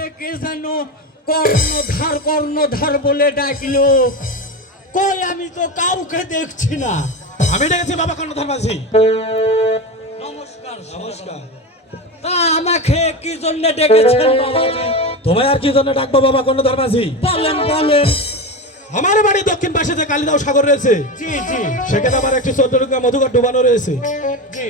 আমাকে কে যেন কর্ণধার বলে ডাকলো। কই আমি তো কাউকে দেখছি না। আমি ডেকেছি বাবা কর্ণধার মাঝি। নমস্কার। নমস্কার। তা আমাকে কি জন্য ডেকেছেন বাবাজি? তোমায় আর কি জন্য ডাকবো বাবা কর্ণধার মাঝি? বলেন বলেন। আমার বাড়ি দক্ষিণ পাশে যে কালিদাও সাগর রয়েছে, জি জি সেখানে আমার একটি 14 টুকরা মধুকর ডুবানো রয়েছে। জি।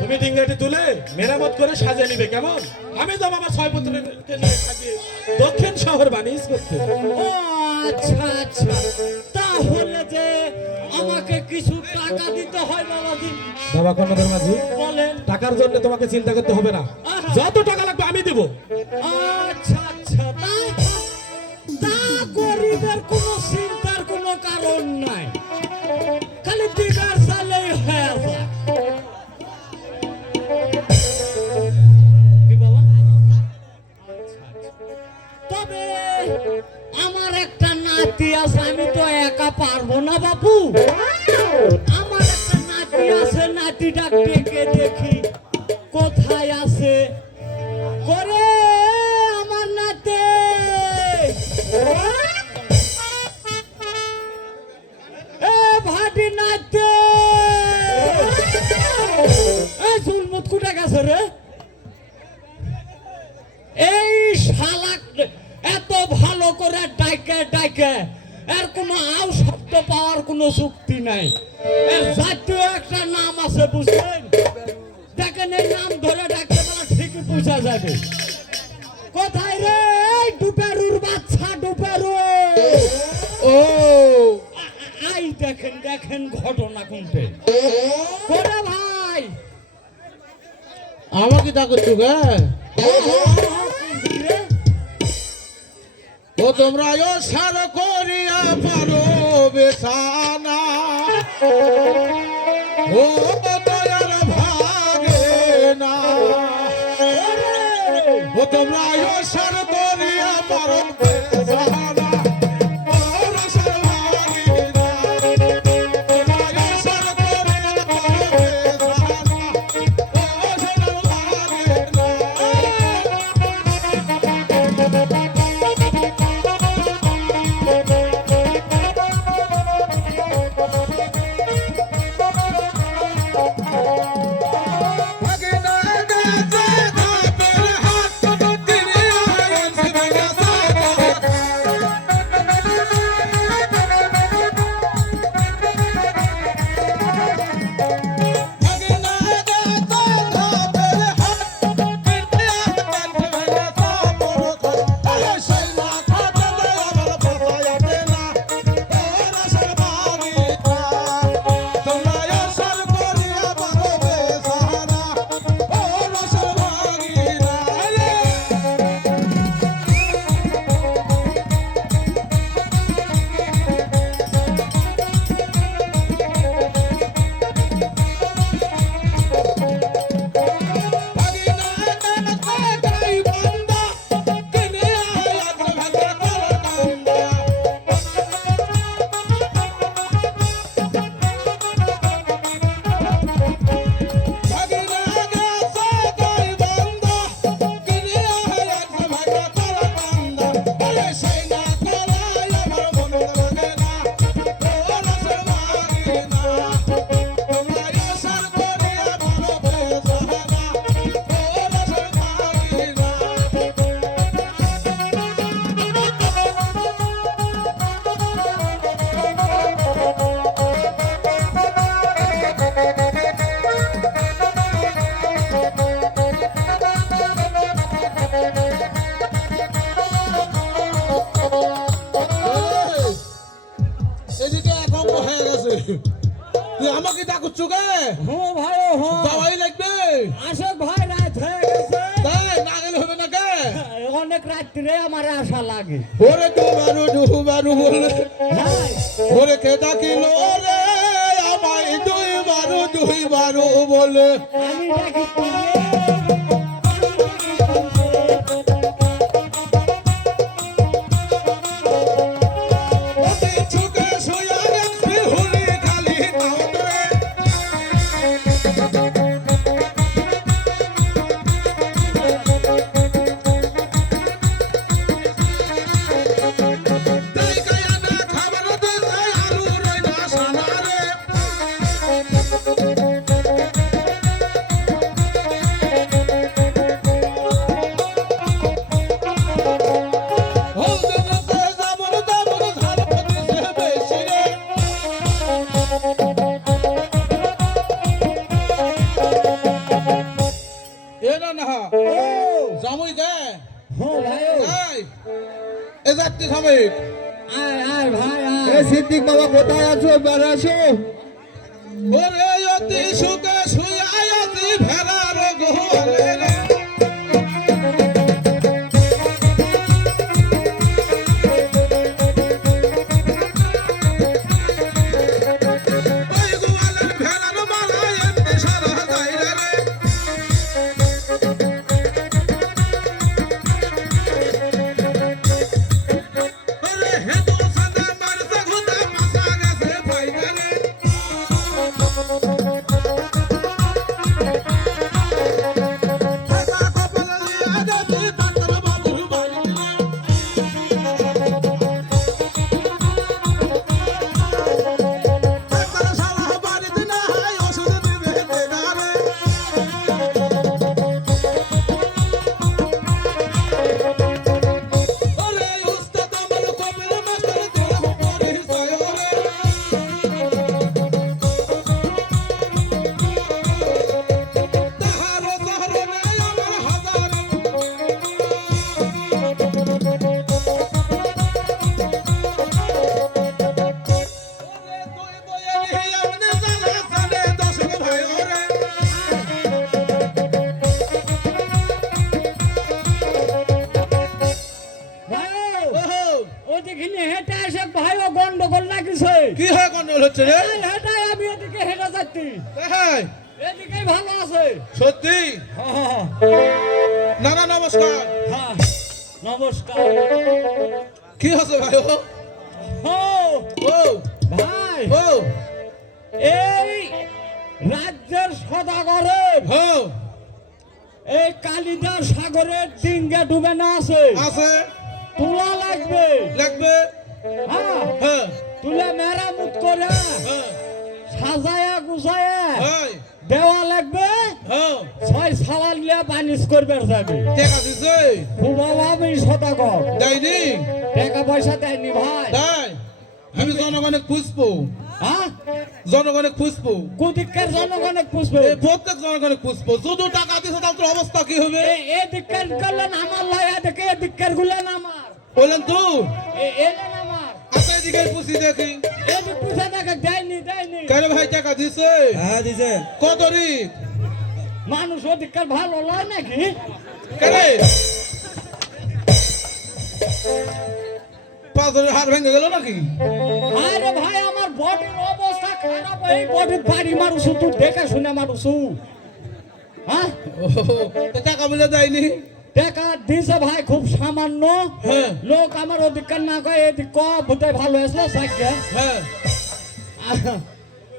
তুমি ডিঙ্গাটি তুলে মেরামত করে সাজিয়ে নিবে, কেমন? আমি যাব আমার 6 পুত্রকে নিয়ে সাজিয়ে দক্ষিণ শহর বানিশ করতে। ও আচ্ছা আচ্ছা, তাহলে যে আমাকে কিছু টাকা দিতে হয় বাবাজি। বাবা কর্ণধার মাঝি, বলেন। টাকার জন্য তোমাকে চিন্তা করতে হবে না, যত টাকা লাগবে আমি দেব। আচ্ছা আচ্ছা, তা গরিবের কোনো চিন্তার কোনো কারণ নাই, খালি দিদার চালেই হয়ে যায়। কি বাবা? আচ্ছা, আচ্ছা। তবে আমার একটা নাতি আছে, আমি তো একা পারবো না বাপু। আমার একটা নাতি আছে, নাতিটা ডেকে দেখি কোথায় আছে। করে আমার নাতে, এ ভাটি নাতে, এই চুলমুত কুটে গেছে রে। এই শালা এত ভালো করে ডাইকে ডাইকে এর কোনো আও শব্দ পাওয়ার কোনো যুক্তি নাই। এর জাতীয় একটা নাম আছে বুঝলেন, দেখেন এই নাম ধরে ডাকতে পারা ঠিকই বোঝা যাবে। কোথায় রে এই ডুপেরুর বাচ্চা ডুপেরু? ও আই দেখেন দেখেন ঘটনা কোনটে করে ভাই। আমাকে ডাকো চুগে ও তোমরা সার করিয়া পারো বেসানা, ও দয়ার ভাগে না, ও তোমরা সার করিয়া পারো বেসানা, ও রসের ভাগে না, তোমরা সার করিয়া পারো বেসানা, ও রসের ভাগে না। তুই আমাকে ডাকুচ্ছ কে? হ্যাঁ ভাই হ্যাঁ যাওয়াই লাগবে। আসে ভাই, রাত হয়ে গেছে। তাই না গেলে হবে না কে? অনেক রাত্রে আমার আশা লাগে। ওরে ডুবারু বলে ভাই ওরে কে ডাকিল রে আমায় দুই বারু বলে। আমি ডাকি তুমি। যাত্রী সাময়িক আয় আয় ভাই এ আয় সিদ্দিক বাবা কোথায় আছো বেড়ে আসো ওরে অতি সুখে শুয়াই অতি ভেড়ার গোয়ালে রে ওই গোয়ালের ভেড়ার মালায় এমনি সারা যাইরা রে ওরে হেতু সাদা মারতে ঘুতা পাসা গেছে ফাইদা রে টাকা কপালে লিয়া গেছে ডাক্তার বাবুর বাড়িতে ডাক্তার সালা বাড়িতে না হয় ওষুধ দিবে না রে ওরে উস্তাদ আমার কবির মাস্টার তোর পরিচয় ওরে তাহার শহরে নাই আমার হাজার ওরে তুই বয়ে নিহি আমনে জানা সানে দশক ভাই ওরে ভাই ওহো ওদিকে হেঁটে এসে ভাই ও গন্ডগোল লাগিছে কি হয় গন্ডগোল হচ্ছে রে হেঁটে আমি এদিকে হেঁটে যাচ্ছি হ্যাঁ এদিকেই ভালো আছে সত্যি হ্যাঁ না না নমস্কার হ্যাঁ নমস্কার কি হচ্ছে ভাই ও ও ও ভাই ও এই রাজ্যের সদাগরের হো এই কালিদাস সাগরের ডিঙ্গে ডুবে না আছে আছে তুলা লাগবে লাগবে হ্যাঁ হ্যাঁ তুলে মেরামত করে হ্যাঁ সাজায়া গুছায়া হ্যাঁ দেওয়া লাগবে হ্যাঁ 6 সাওয়াল লিয়া বানিশ করবে যাবে টাকা দিছে খুব অভাবী সদাগর দেয়নি টাকা পয়সা দেয়নি ভাই তাই আমি জনগণে খুঁজবো হ্যাঁ জনগণে খুঁজবো কুদিকের জনগণে পুষবে এই প্রত্যেক জনগণে খুঁজবো শুধু টাকা দিছে তাহলে তোর অবস্থা কি হবে এ দিকের করলেন আমার লয়া দেখে এ দিকের গুলেন আমার বলেন তো এলেন আমার আচ্ছা এদিকে পুষি দেখি এদিক পুষে দেখে দেয়নি দেয়নি কেন ভাই টাকা দিছে হ্যাঁ দিছে কত রি মানুষ ওদিককার ভালো লয় নাকি কেন পাঁচজনের হাড় ভেঙে গেল নাকি আরে ভাই আমার বডির অবস্থা খারাপ এই বডির বাড়ি মারুছু তুই দেখে শুনে মারুছু হ্যাঁ ও তো টাকা বলে দেয়নি টাকা দিছে ভাই খুব সামান্য হ্যাঁ লোক আমার ওদিককার না কয় এদিক ক ভূতে ভালো আসলো সাইকে হ্যাঁ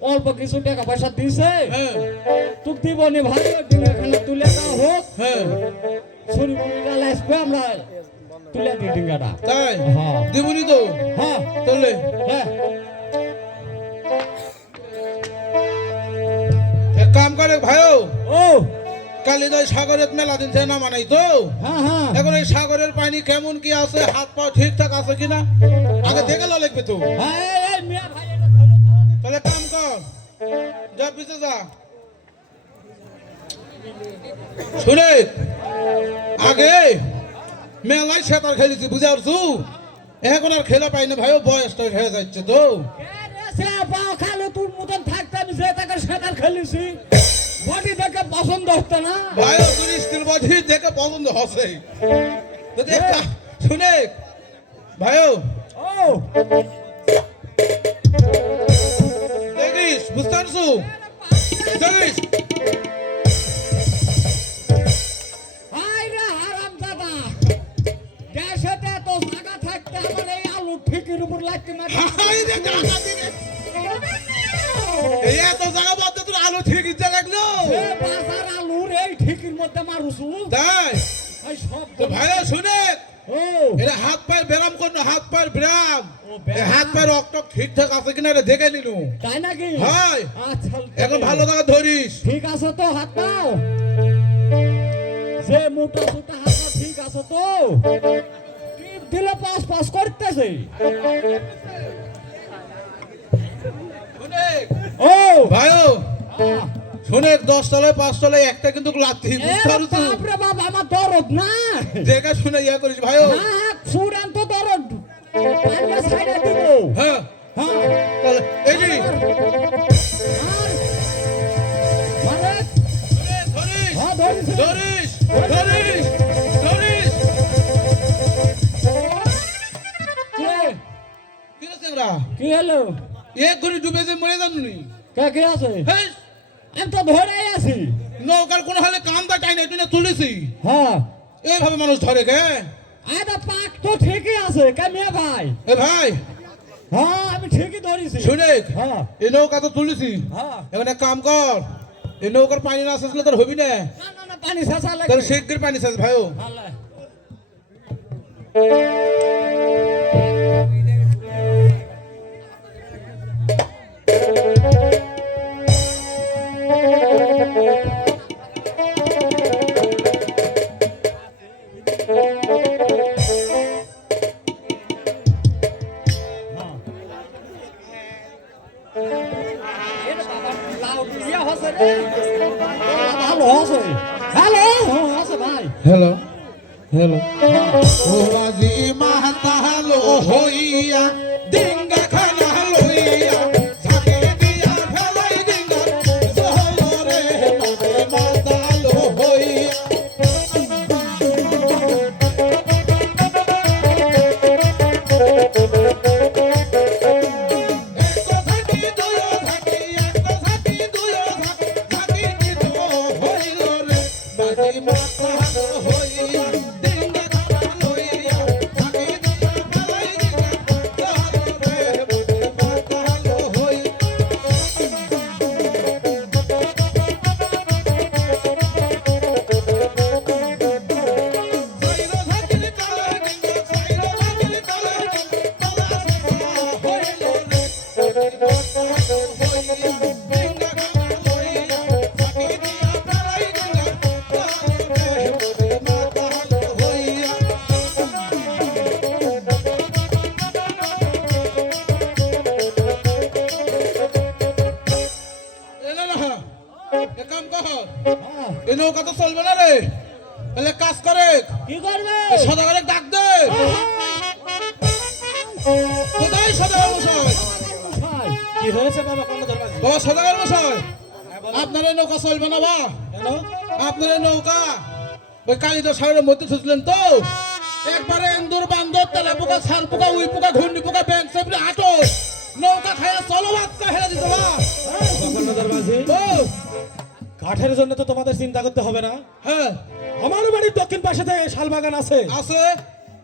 অল্প কিছু টাকা পয়সা দিছে হ্যাঁ তুই দিবনি ভাই ওই দিন এখানে তুলে না হোক হ্যাঁ ছুরি মুড়ি গালে আসবে আমরা তুলে দিই ডিঙ্গাটা তাই হ্যাঁ দিবনি তো হ্যাঁ চললে হ্যাঁ এক কাম করে ভাইও ও কালিদাস সাগরের মেলা দিন থেকে নামা নাই তো হ্যাঁ হ্যাঁ এখন এই সাগরের পানি কেমন কি আছে হাত পা ঠিকঠাক আছে কিনা আগে দেখে লো লিখবে তো হ্যাঁ এই মিয়া ভাই এটা ধরো তো। তাহলে কাম কর যা পিছে যা শুনে আগে মেলায় সেতার খেলেছি বুঝে পারছু এখন আর খেলা পাই না ভাইও বয়সটা হয়ে যাচ্ছে তো এ রে সে পাও খালে তোর মতন থাকতে আমি সে তাকে সেটার খেলেছি বডি দেখে পছন্দ হতো না ভাইও তোর স্ত্রীর বাড়ি দেখে পছন্দ হসে তো দেখ শুনে ভাইও ও দেখিস বুঝতে পারছু দেখিস হাই রে হারাম দাদা দেশেতে তো জায়গা থাকতে আমার এই আলু ঠিকের উপর লাগতে মারি হাই রে গানা দিকে এই এত জায়গা বলতে তোর আলো ঠিক ইচ্ছা লাগলো সে বাজার আলুর এই ঠিকের মধ্যে মারুছু তাই এই সব তো ভাইও শুনে ও এটা হাত পায়ের ব্যায়াম করলো হাত পায়ের ব্যায়াম ও, ব্যায়াম। এই হাত পায়ের রক্ত ঠিকঠাক আছে কিনা এটা দেখে নিলু তাই নাকি হাই আচ্ছা এখন ভালো জায়গা ধরিস ঠিক আছে তো হাত পাও যে মোটা মোটা হাত পা ঠিক আছে তো টিপ দিলে পাস পাস করতেছে শুনে ও ভাইও আহ, শুনে 10 তলায় 5 তলায় একটা কিন্তু লাথি এ বুঝতে পারছু বাপরে বাপ আমার দরদ না দেখে শুনে ইয়া করিস ভাইও হ্যাঁ চূড়ান্ত দরদ কি হলো? এক ঘড়ি ডুবে যে মরে জানুনি কে কে আছে? হেই, আমি তো ধরে আছি। নৌকার কোনো হলে কান্দা টাই নাই তুই না তুলেছি হ্যাঁ, এইভাবে মানুষ ধরে কে? আরে পাক তো ঠিকই আছে কেন ভাই? এ ভাই হ্যাঁ, আমি ঠিকই ধরেছি। শুনে হ্যাঁ এই নৌকা তো তুলেছি, হ্যাঁ। এখন এক কাম কর, এই নৌকার পানি না আসলে তোর হবি না, না না না, পানি শেষা তোর লাগে। শিগগির পানি চাস ভাইও। আল্লাহ। ভালো আছে, ভালো আছে ভাই। হ্যালো হ্যালো ও বাজি মাতালো হইয়া ডিঙ্গা খানা লইয়া ঝাঁকে দিয়া ফেলাই ডিঙ্গা জহরে মাতালো হইয়া। এই নৌকা তো চলবে না রে, তাহলে কাজ করে কি করবে? সদাগরে ডাক দে। কোথায় সদাগর মশাই? কি হয়েছে বাবা কর্ণধর বাজি? বাবা সদাগর মশাই, আপনার এই নৌকা চলবে না বা? কেন? আপনার এই নৌকা ওই কালিদাস সাগরের মধ্যে ছুটলেন তো, একবারে এন্দুর বান্দর তেলা পোকা সার পোকা উই পোকা ঘুন্ডি পোকা ব্যাংক সেপরে আটো নৌকা খায় চলো বাচ্চা হেরে দিতে বা। কর্ণধর বাজি, ও কাঠের জন্য তো তোমাদের চিন্তা করতে হবে না। হ্যাঁ আমার বাড়ির দক্ষিণ পাশে শাল বাগান আছে, আছে,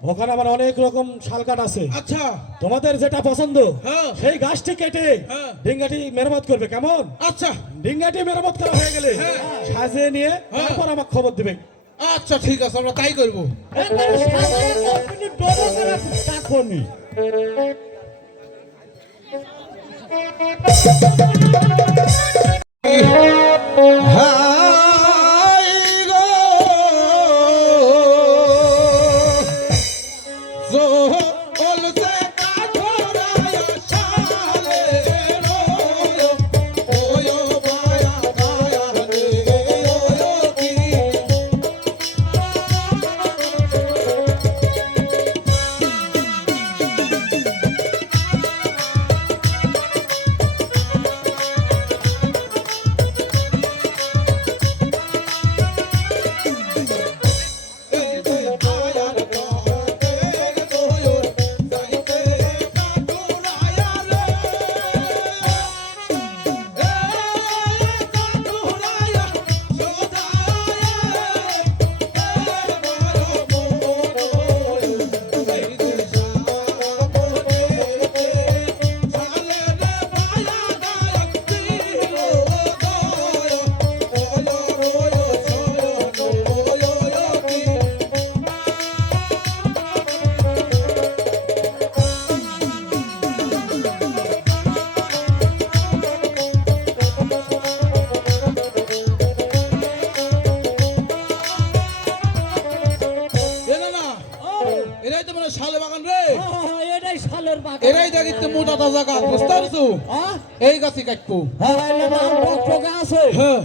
ওখানে আমার অনেক রকম শাল কাঠ আছে। আচ্ছা তোমাদের যেটা পছন্দ হ্যাঁ। সেই গাছটি কেটে হ্যাঁ। ডিঙ্গাটি মেরামত করবে, কেমন? আচ্ছা ডিঙ্গাটি মেরামত করা হয়ে গেলে হ্যাঁ। সাজিয়ে নিয়ে হ্যাঁ। তারপর আমাকে খবর দিবে। আচ্ছা ঠিক আছে, আমরা তাই করবো। একবারে সাজায় কোম্পানি ডবল করে টাকনি। এরাই তো মানে শাল বাগান রে, এটাই শালের বাগান। এরাই দেখিতে মোটা তাজা গাছ, বুঝতে পারছো? হ্যাঁ এই গাছই কাটবো। হ্যাঁ, এটা মাল টকটকে আছে, হ্যাঁ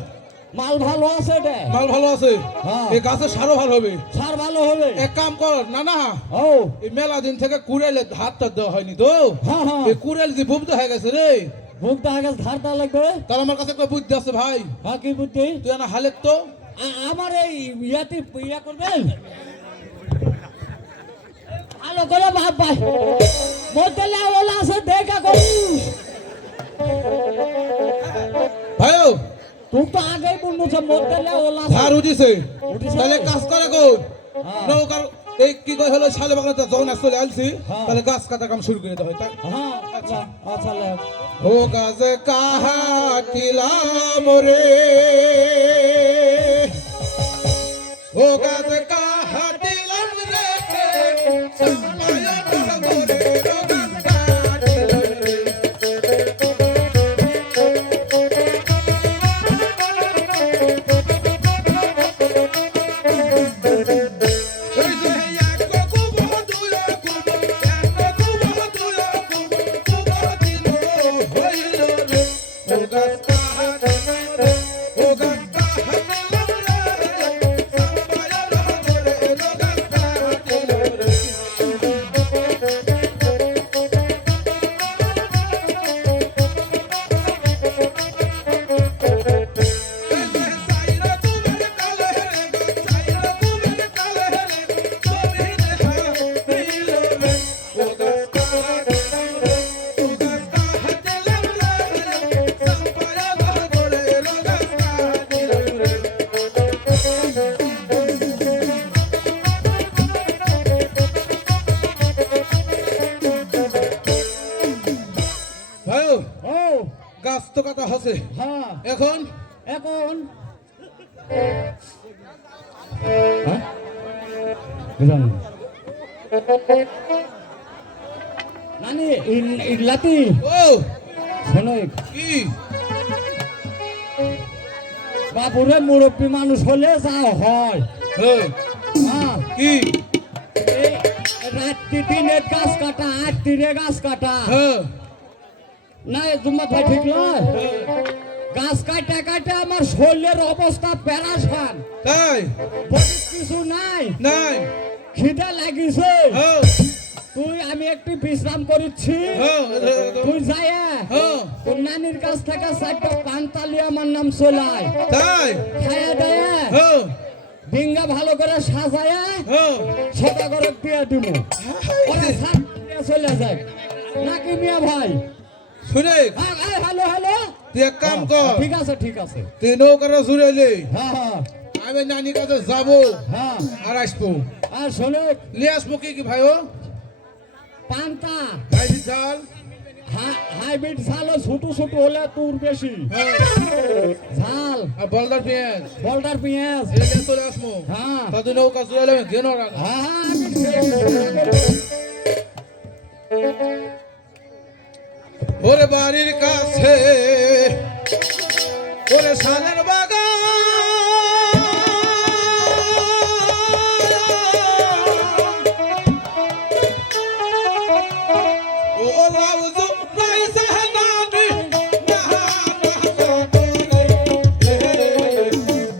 মাল ভালো আছে, এটা মাল ভালো আছে, হ্যাঁ। এই গাছের সারও ভালো হবে। সার ভালো হবে। এক কাম কর না না, ও এই মেলা দিন থেকে কুড়াইলে হাতটা দেওয়া হয়নি তো, হ্যাঁ হ্যাঁ, এই কুড়াইল যে বুবতে হয়ে গেছে রে, বুকটা আগে ধার দেওয়া লাগবে। তার আমার কাছে একটা বুদ্ধি আছে ভাই, হ্যাঁ, কি বুদ্ধি? তুই না হালেক তো আমার এই ইয়াতে ইয়া করবেন ভালো করে মধ্যে লেওলা আছে দেখা করিস ভাইও তুই তো আগেই বলছো মধ্যে লেওলা ধার উঠিছে উঠিছে? তাহলে কাজ করে গো হ্যাঁ। নৌকার এই কি কই হলো শালে বাগানে যখন চলে আসছি হ্যাঁ। তাহলে গাছ কাটা কাম শুরু করে দিতে হয় তাই হ্যাঁ আচ্ছা আচ্ছা লে ও গাছ কাহাটিলাম রে ও গাছ কাহাটিলাম রে সামায়া নগরে ও গাছ কাহাটিলাম রে ওই যে এক কুব দুই কুব এক কুব দুই কুব কুব দিল হইল রে ও গাছ কাহাটিলাম রে ও গাছ কাহাটিলাম রে সামায়া নগরে ও গাছ কাহাটিলাম রে ও গাছ তো কাটা হচ্ছে হ্যাঁ এখন এখন হ্যাঁ বুঝলাম না। নানি ইলাতি ও শোনো কি বাবুরে মুরব্বী মানুষ হলে যা হয় হ্যাঁ হ্যাঁ কি এই রাত্রি দিনে গাছ কাটা আট দিনে গাছ কাটা হ্যাঁ না তোমার ভাই ঠিক নয় গাছ কাটা কাটা আমার শরীরের অবস্থা প্যারাসান তাই বডির কিছু নাই নাই খিদে লাগিছে হ্যাঁ তুই আমি একটু বিশ্রাম করিচ্ছি হ্যাঁ তুই যাই হ্যাঁ তোর নানির কাছ থেকে চারটা পান্তালি আমার নাম চলায় তাই খাইয়া দেয় হ্যাঁ ডিঙ্গা ভালো করে সাজায় হ্যাঁ ছোটা করে দিয়ে দিব ওরা সাত দিয়ে চলে যায় নাকি মিয়া ভাই শুনে হ্যালো হ্যালো তুই এক কাম কর ঠিক আছে ঠিক আছে তুই নৌকাটা জুড়াইলে হ্যাঁ হ্যাঁ আমি নানির কাছে যাবো হ্যাঁ আর আসবো আর শোনো লিয়ে আসবো কি ভাইও পান্তা গাইছি চাল হাইব্রিড ঝাল ছোট ছোট হলে তোর বেশি হ্যাঁ ঝাল আর বলদার পেঁয়াজ বলটার পেঁয়াজ এলে চলে আসবো হ্যাঁ তা তুই নৌকা জুড়াইলে আমি ঘেনো রাখা হ্যাঁ ওরে বাড়ির কাছে ওরে সালের বাগান ও লাউজু নাই জাহানানি না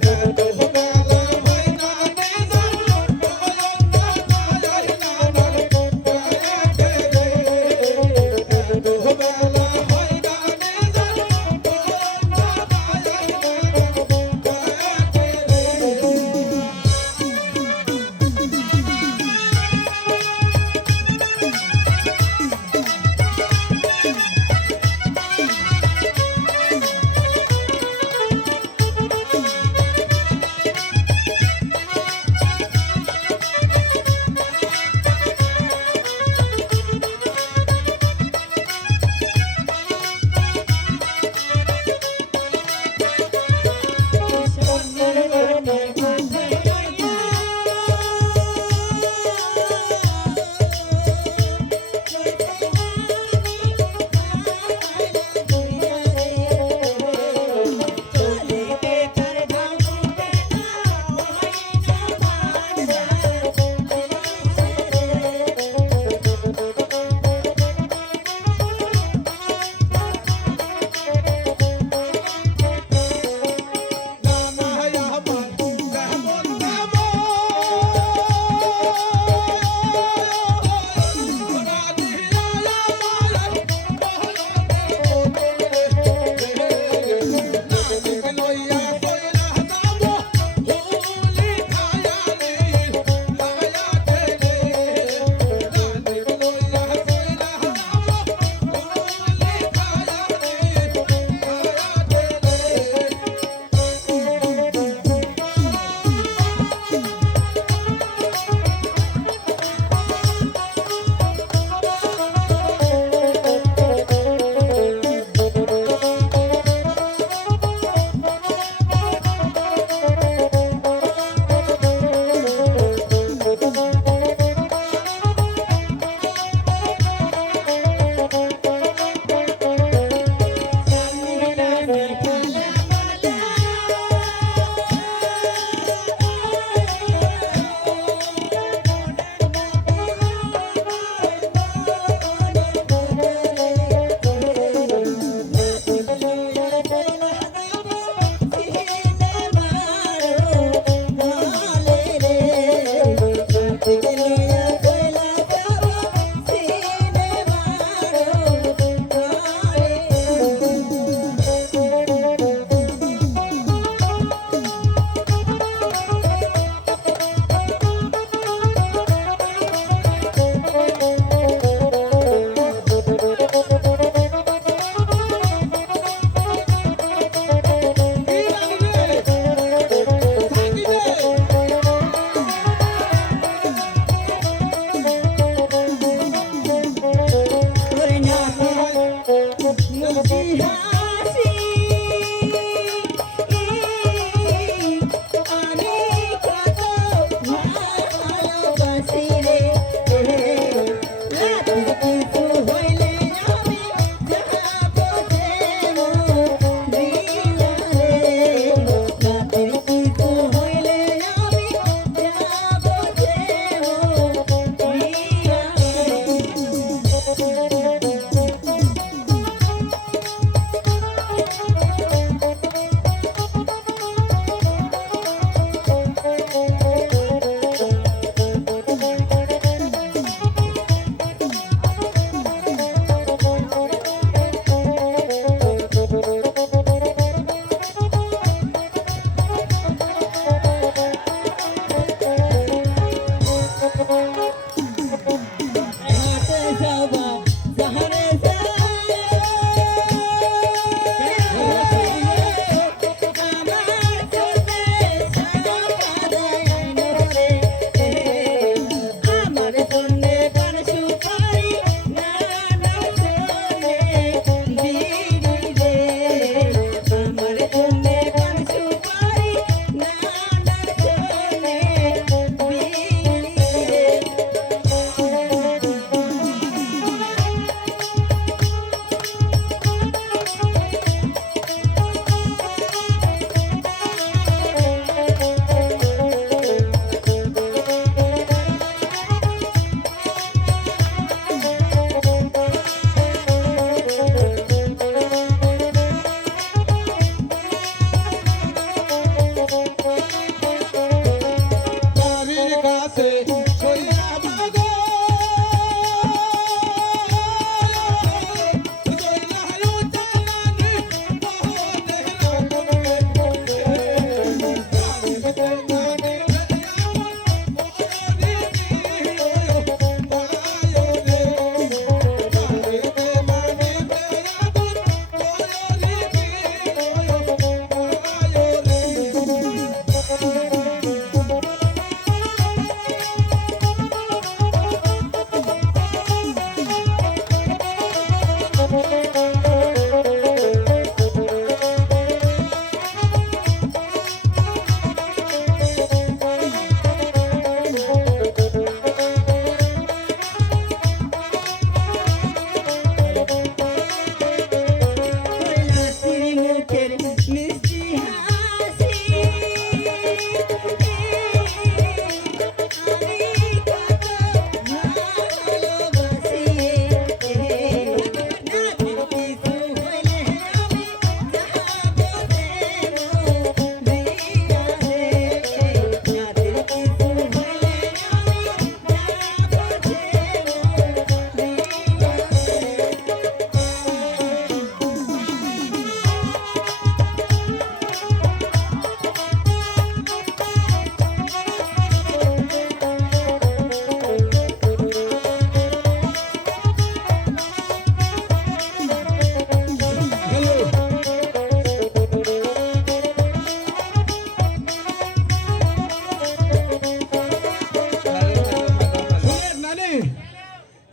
না তো বালা ভাই না নে জান ও না না না না তো বালা ভাই না নে জান ও না না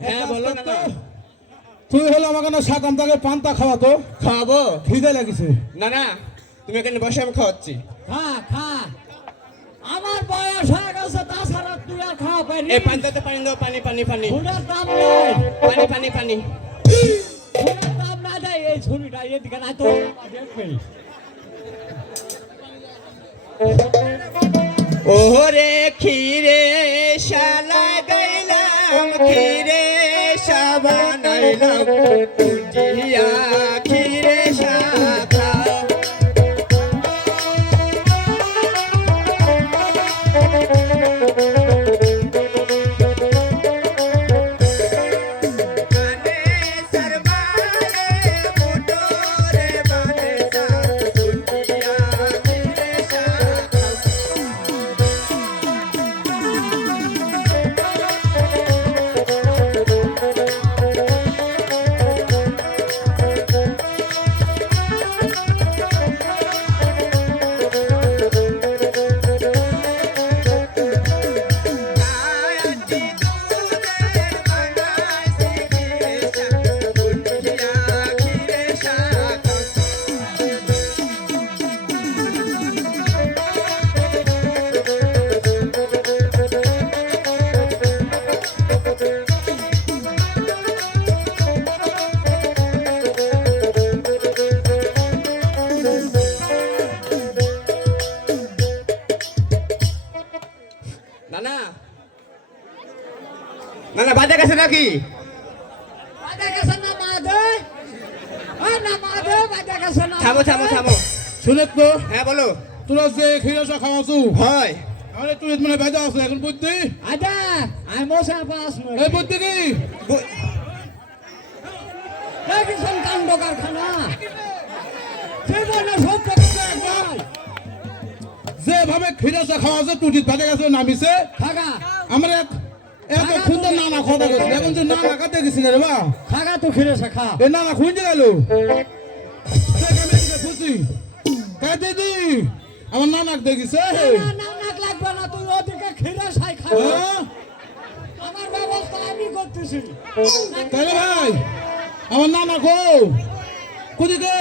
হ্যাঁ বলো না না। তুই হলো আমাকে না সাকাম তাকে পান্তা খাওয়াতো, খাওয়াবো খিদে লাগিছে। না না, তুমি এখানে বসে আমি খাওয়াচ্ছি। খা খা, আমার বয়স হয়ে গেছে, তাছাড়া তুই আর খাওয়া পাইনি। এই পান্তাতে পানি দাও, পানি পানি পানি ফুলের দাম নাই, পানি পানি পানি। ফুলের দাম না দেয় এই ছুরিটা এদিকে নাই তো দেখবি। ওরে ক্ষীরে শালা গাইলাম, ক্ষীরে সাবানাইলাম, উঠিয়া ক্ষীরে শাখা। কানে সরবারে মোটরে বানেসা, উঠিয়া ক্ষীরে শাখা। গায়াতি দুধে বানাইছি ক্ষীরে শাখা, উঠিয়া ক্ষীরে শাখা। নানা নানা বাজে গেছে নাকি? বাজে গেছে না মাদে, আর না মাদে বাজে গেছে না। থামো থামো থামো। শুনে তো হ্যাঁ বলো। তোরা যে খিরাসা খাওয়াছু, হয় আরে তুই মানে বেজা আছে এখন বুদ্ধি। আদা আমি মশা পাস নই। এই বুদ্ধি কি? দেখিছেন কাণ্ড কারখানা, জীবনে সব করতে একবার যেভাবে খিরাসা খাওয়াছে তুই বেজা গেছে নামিছে। খাগা আমার এত সুন্দর নানা কথা গেছে, এখন যে নানা কাতে গেছিল রে বা, খাগা তো খিরে শেখা। এ নানা খুঁজে গেল খুশি কাই দিদি আমার নানাক দেখিছে। না না নাক লাগবে না, তুই ওদিকে খিরে খাই খাবি। হ্যাঁ? আমার ব্যবস্থা আমি করতেছি। তাই রে ভাই, আমার নানা কো কুদিকে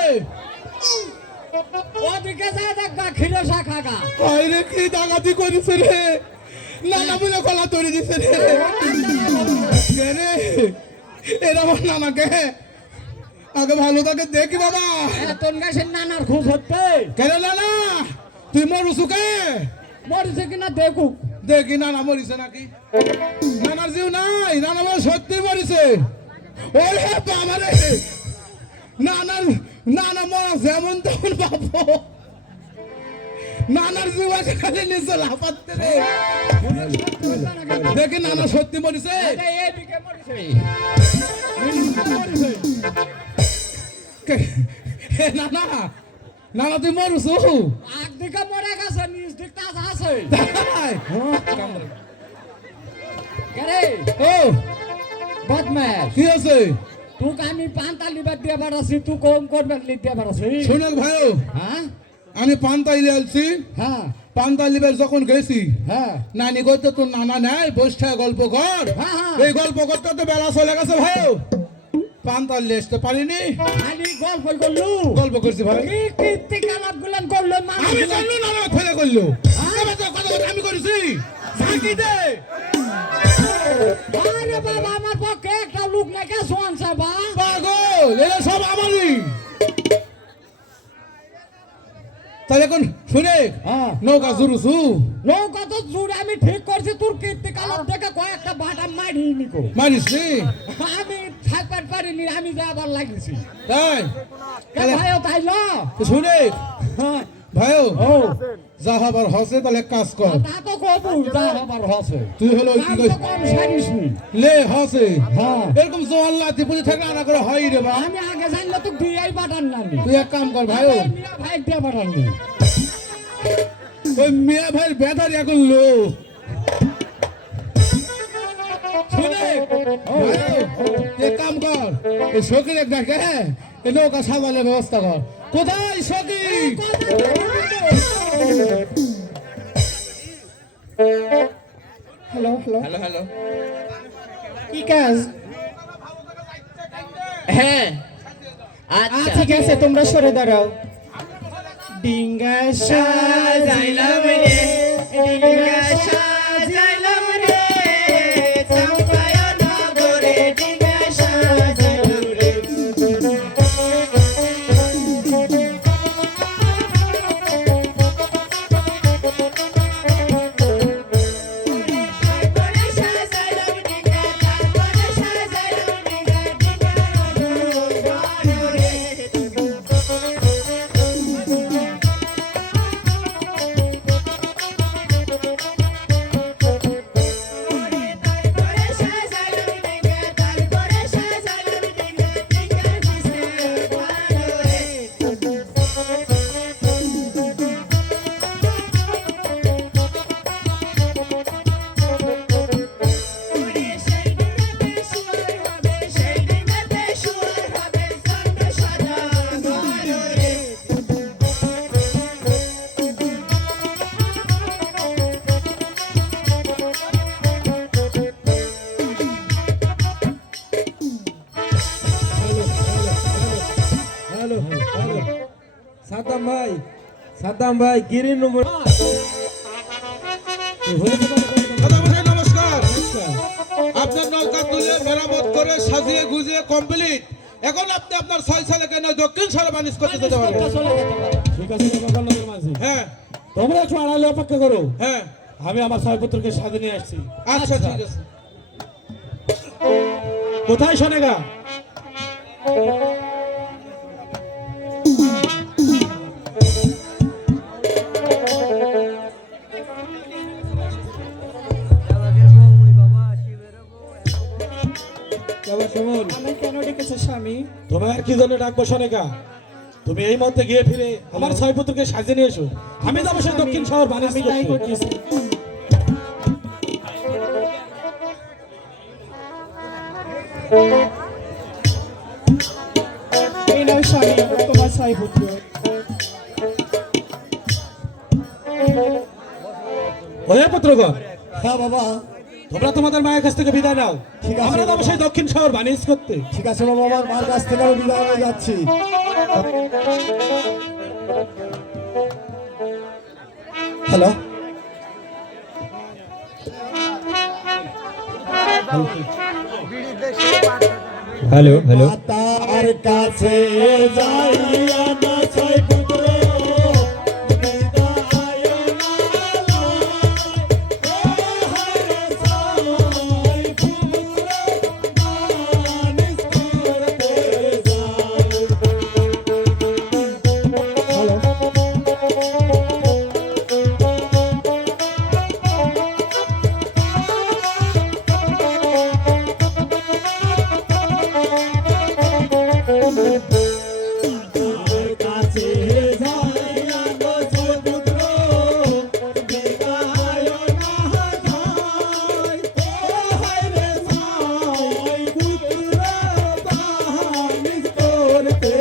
ওদিকে যা দেখবা খিরে খাগা। আরে কি ডাকাতি করিছে রে, নানা বলে কলা তৈরি দিছে রে। কে রে এরা আমার নানাকে আগে ভালো তাকে দেখি বাবা। তোর গাছের নানার খোঁজ হচ্ছে, কে রে নানা তুই মরুছু কে? মরেছে কিনা দেখুক। দেখি নানা মরিছে নাকি? নানার জিও নাই, নানা বলে সত্যি মরিছে। ওরে বাবা রে, নানার নানা মরা যেমন তেমন বাপ, নানার জিও আছে খালি নিচে লাফাচ্ছে রে। দেখি নানা সত্যি মরিছে। এদিকে মরেছে, এ নানা নানা তুই মরুছু? একদিকে মরে গেছে, নিজ দিক তাজা আছে। তাই? কেরে ও বদমাস, কি আছে? তোকে আমি পান্তা লিবার দিয়ে বাড়াছি, তুই কম করবে দিয়ে বাড়াছি। শোনেক ভাইও, হ্যাঁ আমি পান্তাইলে আলছি, হ্যাঁ পান্তালিবের যখন গেছি হ্যাঁ নানি করতে তোর নানা নেয় বসে গল্প কর। হ্যাঁ, হ্যাঁ। এই গল্প করতে তো বেলা চলে গেছে ভাই, পান্তাল আসতে পারিনি, আমি গল্প করলু। গল্প করছি ভাই। কি কীর্তি কালাপ গুলান করলো মানুষ আমি গুলান। জানলু নানা ফেলে করলো, আমি করেছি ফাঁকি দে। আরে বাবা, আমার পক্ষে একটা লোক নাকি শোন সাবা। পাগল এরা সব আমারই। তাহলে এখন শুনে হ্যাঁ নৌকা জুরুছু নৌকা তো জুড়ে আমি ঠিক করছি, তোর কীর্তি কালাপ দেখে কয়েকটা বাটা মারি নিকো। মারিস নি আমি থাকবার পারিনি, আমি যাবার লাগিয়েছি। তাই? তাহলে ভাইও তাই ল। শুনে হ্যাঁ ভাইও ও যা হবার হসে তাহলে এক কাজ কর, তা তো কবু যা হবার হসে, তুই হলো কি কাম কই তো কম সারিস নি। লে হসে হ্যাঁ এরকম জোয়ান লাতি পুজি থাকলে আনা করে হয় রে বা। আমি আগে জানলে তো দিয়াই পাঠান না নি। তুই এক কাম কর ভাইও, মিয়া ভাই দিয়ে পাঠান নি। ওই মিয়া ভাইয়ের বেদারি এখন লো শুনে ভাইও, এক কাম কর এই শকির এক দেখে এই নৌকা সাজানোর ব্যবস্থা কর। কোথায় শকি? Hello hello, hello hello. কি কাজ? হ্যাঁ আচ্ছা ঠিক আছে তোমরা সরে দাঁড়াও ডিঙ্গা সাজাইলাম রে ডিঙ্গা সাজাইলাম রে চাম্পায়া নগরে ডিঙ্গা সাজাইলাম রে তারপরে সাজাইলাম ডিঙ্গা তারপরে সাজাইলাম ডিঙ্গা ডিঙ্গা নগরে তারপরে সাজাইলাম ডিঙ্গা তারপরে সাজাইলাম ডিঙ্গা ডিঙ্গা সেই ডিঙ্গাতে শুয়ার হবে সেই ডিঙ্গাতে শুয়ার হবে সন্ড সাদা ঘরে হ্যালো সাদ্দাম ভাই গিরিন নম্বর নমস্কার আপনার নৌকা তুলে মেরামত করে সাজিয়ে গুজিয়ে কমপ্লিট এখন আপনি আপনার 6 সালে কেন দক্ষিণ সালে বানিশ করতে যেতে পারবেন ঠিক আছে বাবার নগর মাঝি হ্যাঁ তোমরা একটু আড়ালে অপেক্ষা করো হ্যাঁ আমি আমার ছয় পুত্রকে সাথে নিয়ে আসছি আচ্ছা ঠিক আছে কোথায় শোনেগা আমি কেন ডেকেছো স্বামী তোমার কি জন্য ডাকবো শোনেগা তুমি এই মধ্যে গিয়ে ফিরে আমার ছয় পুত্রকে সাজিয়ে নিয়ে এসো আমি যাবো সেই দক্ষিণ শহর বানিশ আমি তাই করতে। করতেছি এই নাও স্বামী তোমার ছয় পুত্র ওহে পুত্রগণ হ্যাঁ বাবা তোমরা তোমাদের মায়ের কাছ থেকে বিদায় নাও ঠিক আছে, আমরা যাবো সেই দক্ষিণ শহর বানিশ করতে ঠিক আছে বাবা আমার মার কাছ থেকে আমি বিদায় হয়ে যাচ্ছি হ্যালো হ্যালো হ্যালো তার কাছে যাইয়া না ছয় পুত্র বিদায় না কাছে যাইয়া না ছয় পুত্র বিদায় না যায় হায় রে ছয় পুত্র বানিশ করতে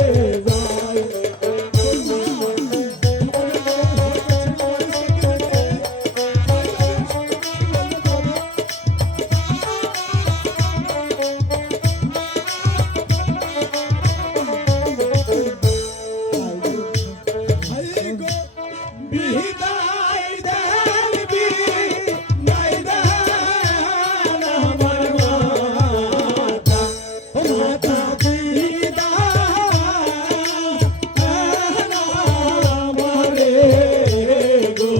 যায় বিদায় দেন বিদায় দেন আমার মাতা মাতা বিদায় আমারে গো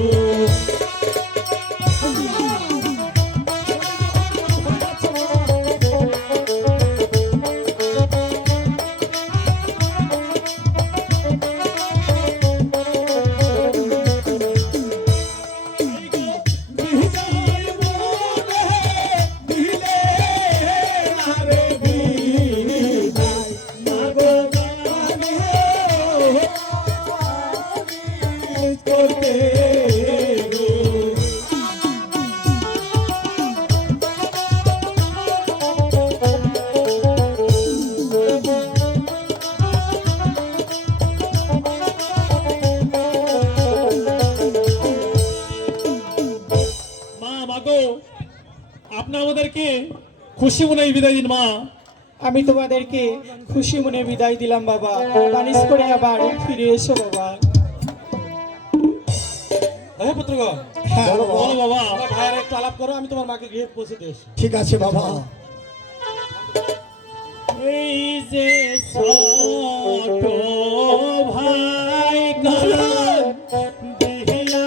বিদায় মনে দিলে না রে বিদায় মাগো জানে করতে গো মা মাগো আপনি আমাদেরকে খুশি মনে বিদায় দিন মা আমি তোমাদেরকে খুশি মনে বিদায় দিলাম বাবা। বানিশ করে আবার ফিরে এসো বাবা। হ্যাঁ পুত্রগণ, হ্যাঁ বলো বাবা। তোমরা ভাইয়ের একটু আলাপ করো, আমি তোমার মাকে গিয়ে পৌঁছে দিয়ে আসি। ঠিক আছে বাবা। এই যে ছোট ভাই কারণ দেহিয়া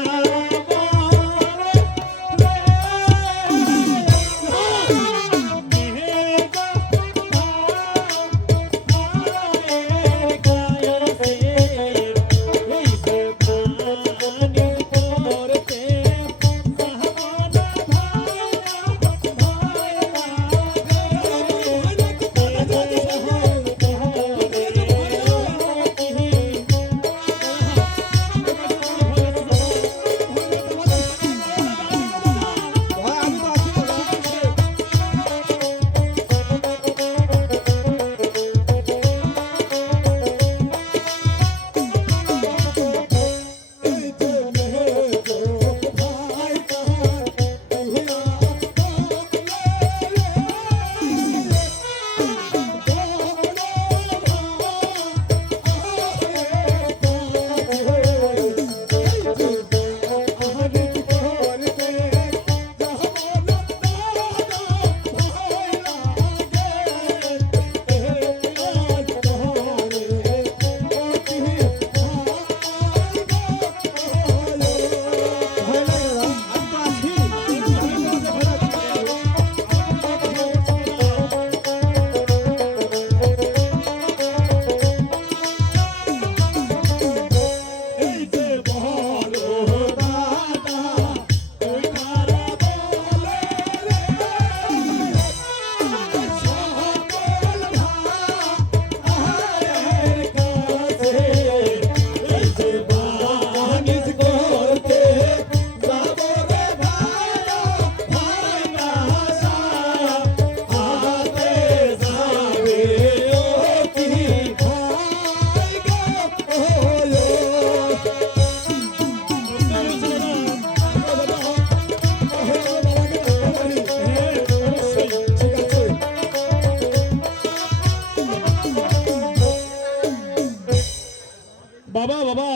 বাবা বাবা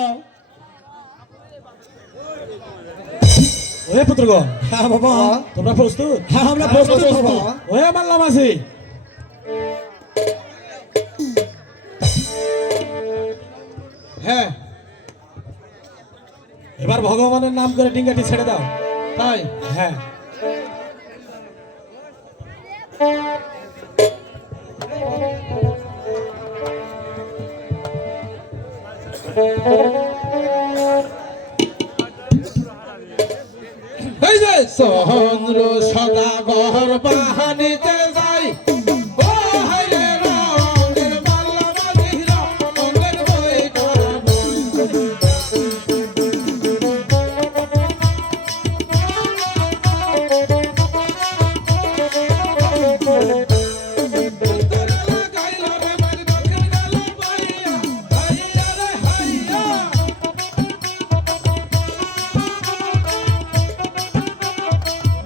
ওহে পুত্রগণ, হ্যাঁ বাবা। তোমরা প্রস্তুত? হ্যাঁ আমরা প্রস্তুত বাবা। ওহে আমার নামাজি, হ্যাঁ এবার ভগবানের নাম করে ডিঙ্গাটি ছেড়ে দাও। তাই হ্যাঁ, এই যে চন্দ্র সদাগর বাহানিতে যাই ও হাইরে রঙের মাল্লা মালিরা রঙের বই করানো গাইলা রে মালি দক্ষিণ গেল বাইয়া হাইয়া রে হাইয়া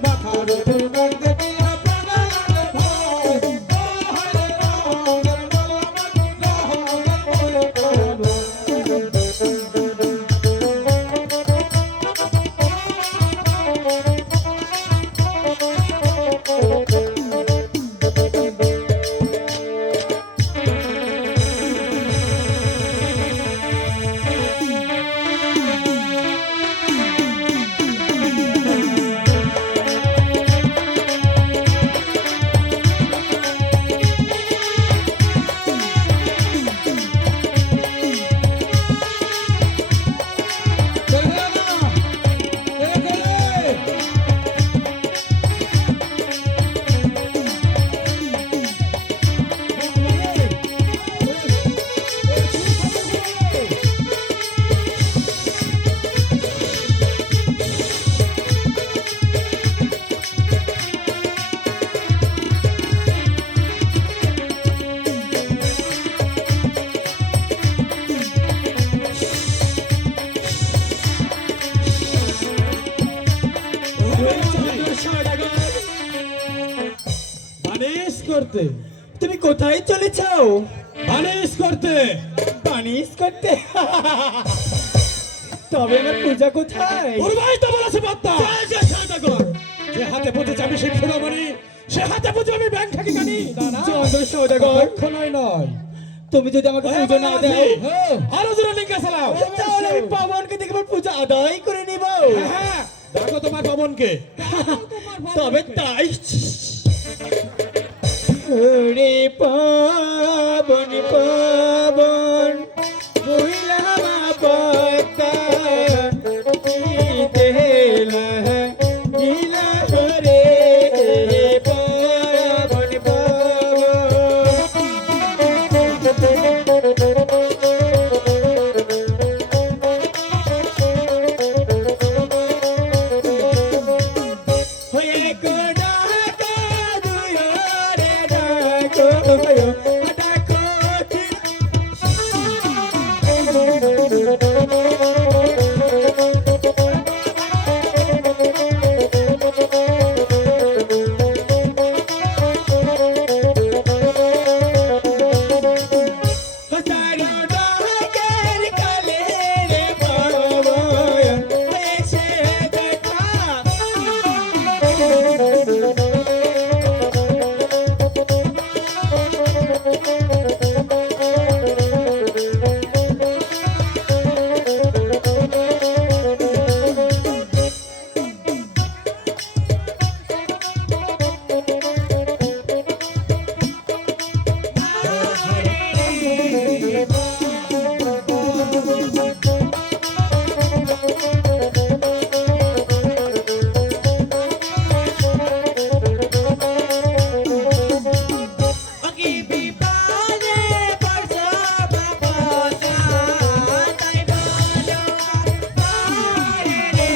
মাথার উপর গড়তে দিয়া প্রাণে লাগে ভয় ও হায়রে রঙের মাল্লা মালি রঙের বই করানো বানিশ করতে তুমি কোথায় চলেছ? বানিশ করতে। বানিশ করতে? তবে আমার পূজা কোথায়? ওর ভাই তো বলেছে বাপ্পা যে হাতে পুজো যাবি সেই ফুলমণি, সে হাতে পুজো আমি ব্যাংক থেকে জানি। চন্দ্র সওদাগর, নয় নয়, তুমি যদি আমাকে পুজো না দাও আরো জোরে লিঙ্গা চালাও। তাহলে আমি পাবনকে দেখে আমার পূজা আদায় করে নিব। হ্যাঁ, দেখো তোমার বামনকে। তবে তাই। ওরে পাবন পাবন বইলাম পতা দিলা নীলা রে পাবন হয়ে গোডা দুয়া রে ডাকো ডাকো হজারো ডাকের কালে রে বাবা এসে দেখা Aki bipade parsa bapata tai balo pare re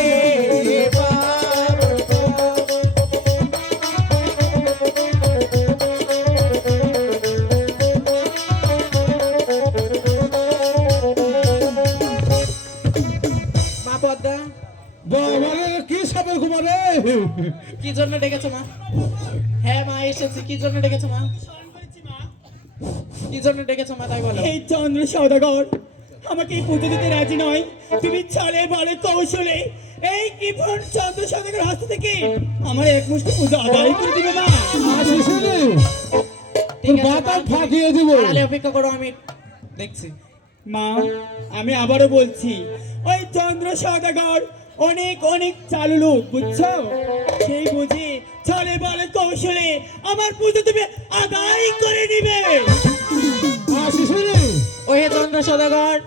babu মা পদ্মা বাবারে কি সবে ঘুমারে? কি জন্য ডেকেছো মা? হ্যাঁ মা এসেছি, কি জন্য ডেকেছো মা? কি জন্য ডেকেছো মা তাই বলো। এই চন্দ্র সওদাগর আমাকে এই পুজো দিতে রাজি নয়। তুমি ছলে বলে কৌশলে এই কৃপণ চন্দ্র সওদাগর হাত থেকে আমার এক মুষ্টি পুজো আদায় করে দিবে মা। আসিস রে, ঠিক তোর আছে, বাবা মা, ফাটিয়ে দিব। তাহলে অপেক্ষা করো, আমি দেখছি। মা আমি আবারও বলছি, ওই চন্দ্র সওদাগর অনেক অনেক চালু লোক, বুঝছো? সেই বুঝে ছলে বলে কৌশলে আমার পুজো তুমি আদায় করে নিবে। আসিস রে, ও হে চন্দ্র সদাগর,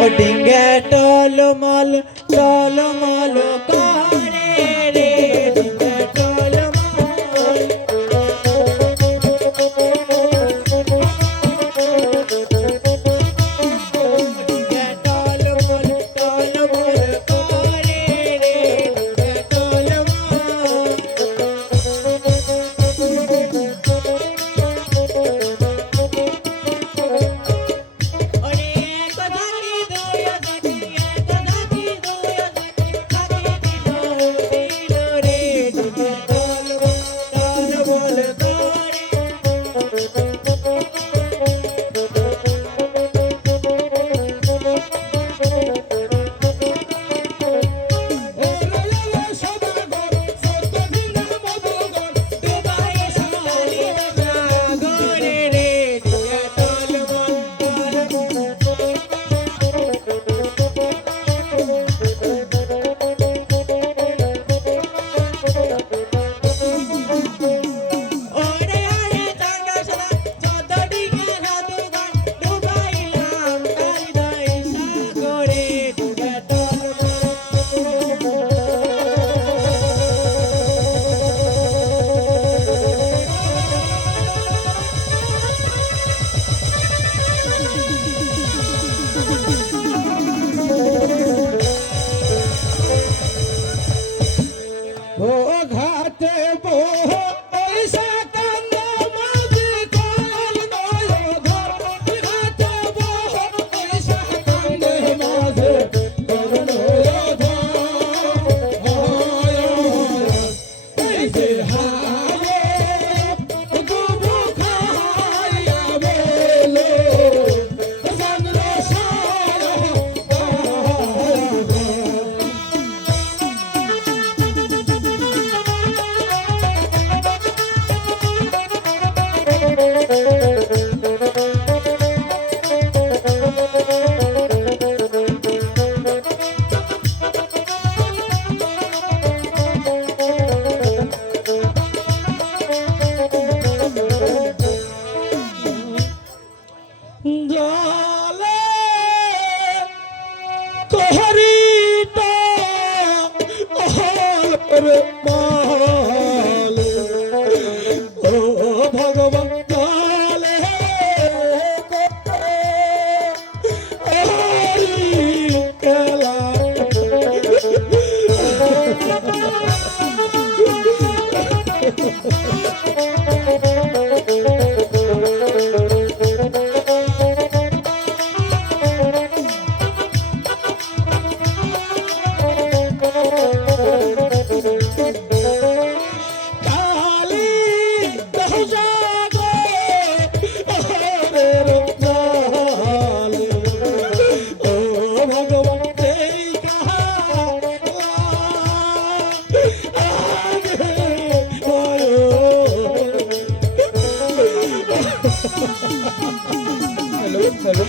ও ডিঙ্গে টলমল টলমল করে রে, ডিঙ্গে টলমল ডিঙ্গে টলমল টলমল করে রে, ডিঙ্গে টলমল ওরে কথা কি দয়া জাতি, কথা কি দয়া জাতি, খালি দিল দিল রে, ডিঙ্গে টলমল টলমল করে ও রে রে সদাগর, সত্য দিন মধুগর, দুবাই শালি ঘরে রে, ডিঙ্গে টলমল ওরে ওরে চাঙ্গা সদা যত ডিঙ্গে জাদুঘর, দুবাই নাম তাই দাই সাগরে, ডিঙ্গে ও ঘাটে বহ ওইসা কান্দ মাঝি কল নয় ধর, ঘাটে বহ ওইসা কান্দ মাঝে কল নয় ধর। মালে ও ভগবান কালে খেলা কালী দহজাগো হরের নালে ও ভগবান এই কালা আগে হ্যালো হ্যালো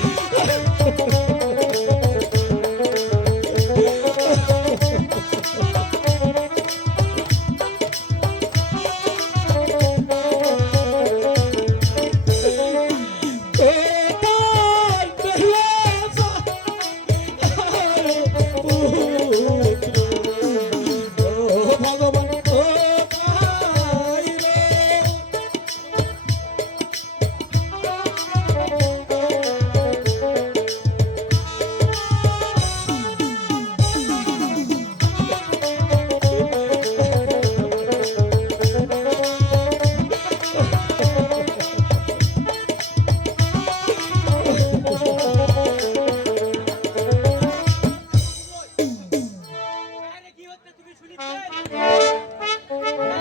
ভগবান ও কাই রে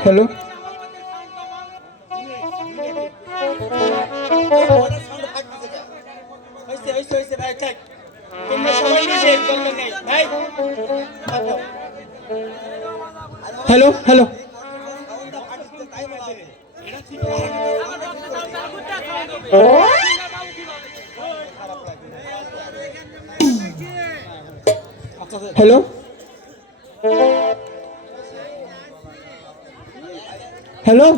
হ্যালো হয়েছে ভাই থাক তোমরা সবাই মিলে দরকার নেই ভাই হ্যালো হ্যালো হ্যালো হ্যালো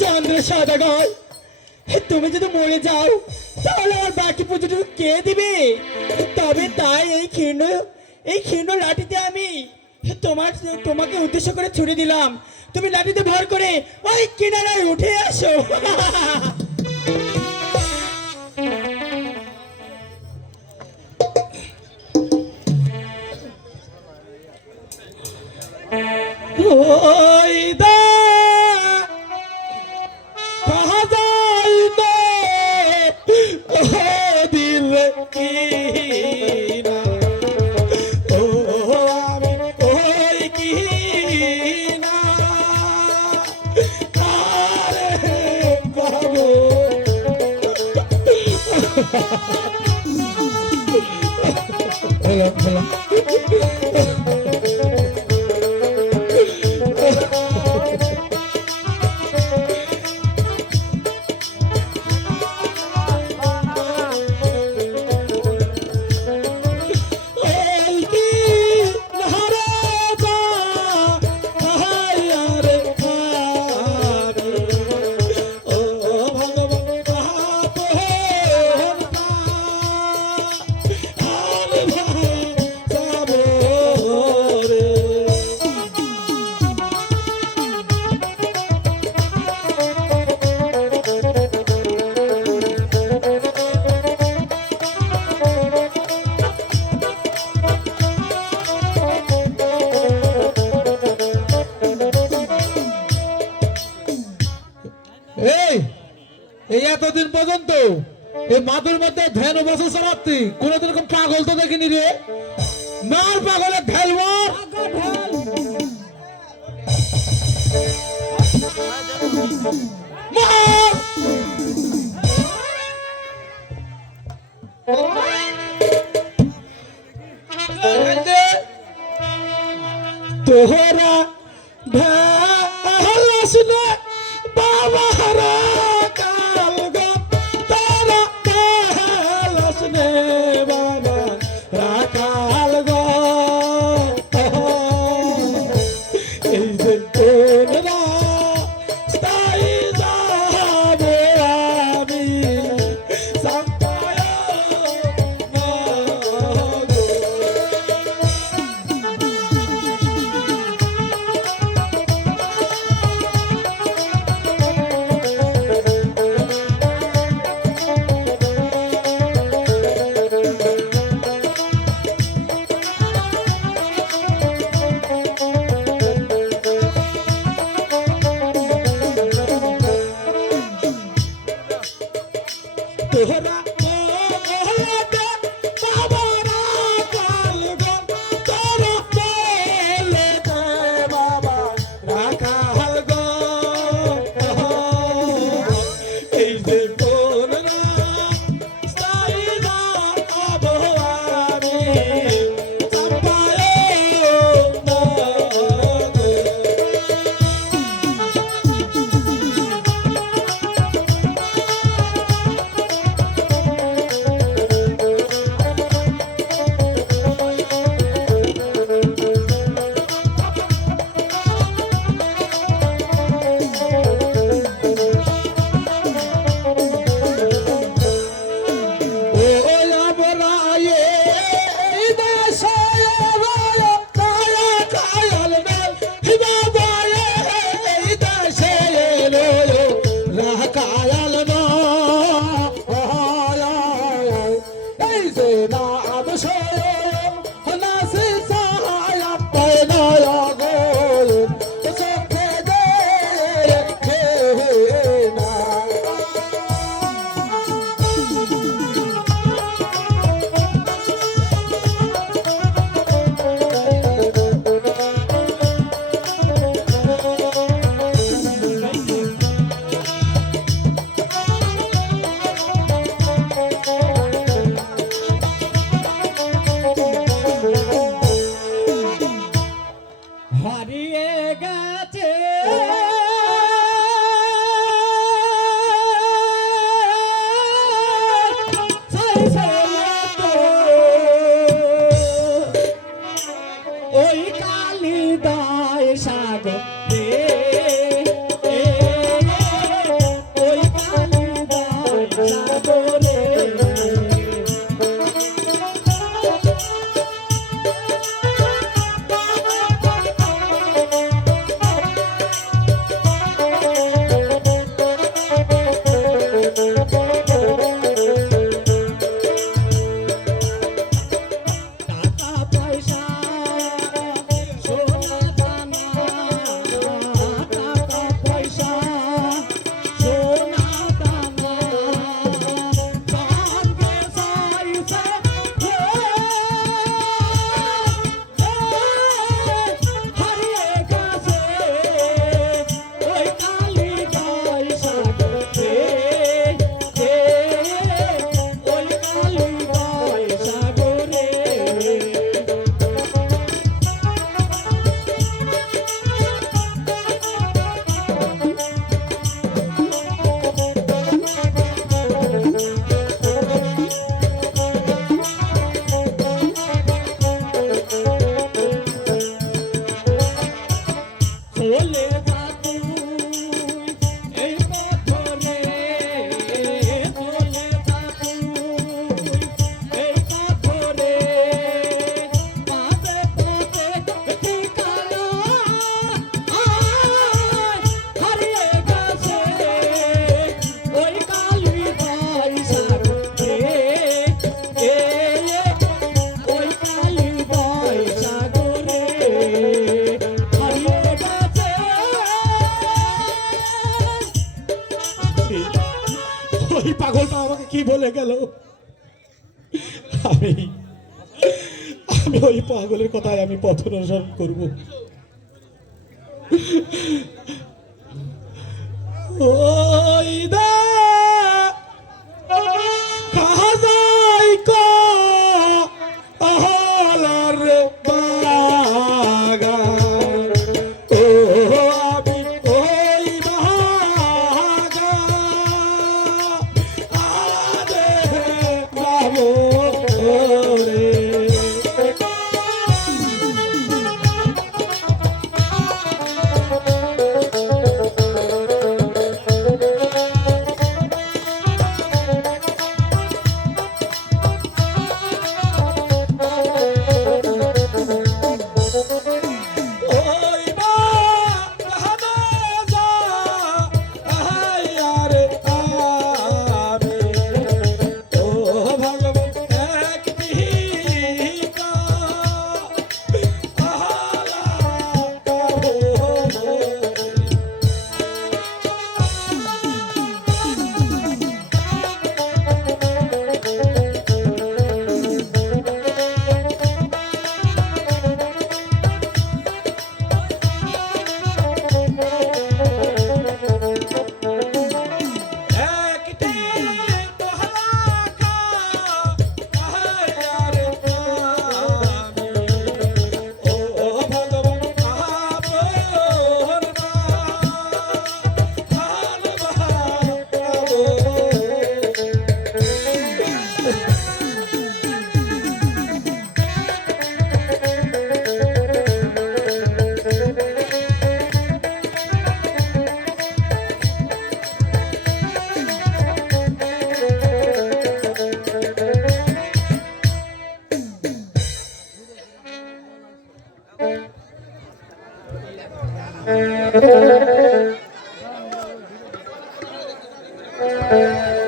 চন্দ্র সদাগর তুমি যদি মরে যাও তাহলে আর বাকি পুজোটুকু কে দিবে তবে তাই এই ক্ষীণ লাঠিতে আমি তোমাকে উদ্দেশ্য করে ছুড়ে দিলাম তুমি লাঠিতে ভর করে ওই কিনারায় উঠে আসো ওই দা কহা যাইতে ও দিল কি না ও আমি ওই কি না আরে বাবু হ্যালো হ্যালো এই কি নারে যা আরে আরে ও ভগবান কাহাতে আরে ভাই যাবো রে এই এই এতদিন পর্যন্ত এই মাদুর মধ্যে ধ্যান বসে চালাচ্ছি কোনোদিন এরকম পাগল তো দেখিনি রে মার পাগলের ঢেল মার মার তোহরা ভেলাস নে বাবারা কাল গো তোরা ভেলাস নে বাবা রাকাল গো এই যে তোরা স্থায়ী যাবে আমি সাম্পায় তোহরা মোহলাতে বাবারা কাল গো তোরা বলেতে বাবা রাখাল গো এই যে তোরা স্থায়ী যাব আমি চাপায় হারিয়ে গেছে ওই কালিদায় সাগর ওই কালিদায় সাগরে টাকা পয়সা সোনা দানা টাকা পয়সা সোনা দানা সঙ্গে সাইছে হারিয়ে গেছে ওই কালিদায় সাগরে ওই কালিদায় সাগরে চলে যা তুই এই পথরে চলে যা তুই এই পথরে পাবে পাবে ঠিকানা হারিয়ে গেছে ওই কালিদায় সাগরে ওই কালিদায় সাগরে হারিয়ে গেছে ওই পাগলটা আমাকে কি বলে গেল আমি আমি ওই পাগলের কথায় আমি পথ অনুসরণ করবো ওই দা কাহা যাই কো আহলার বাগান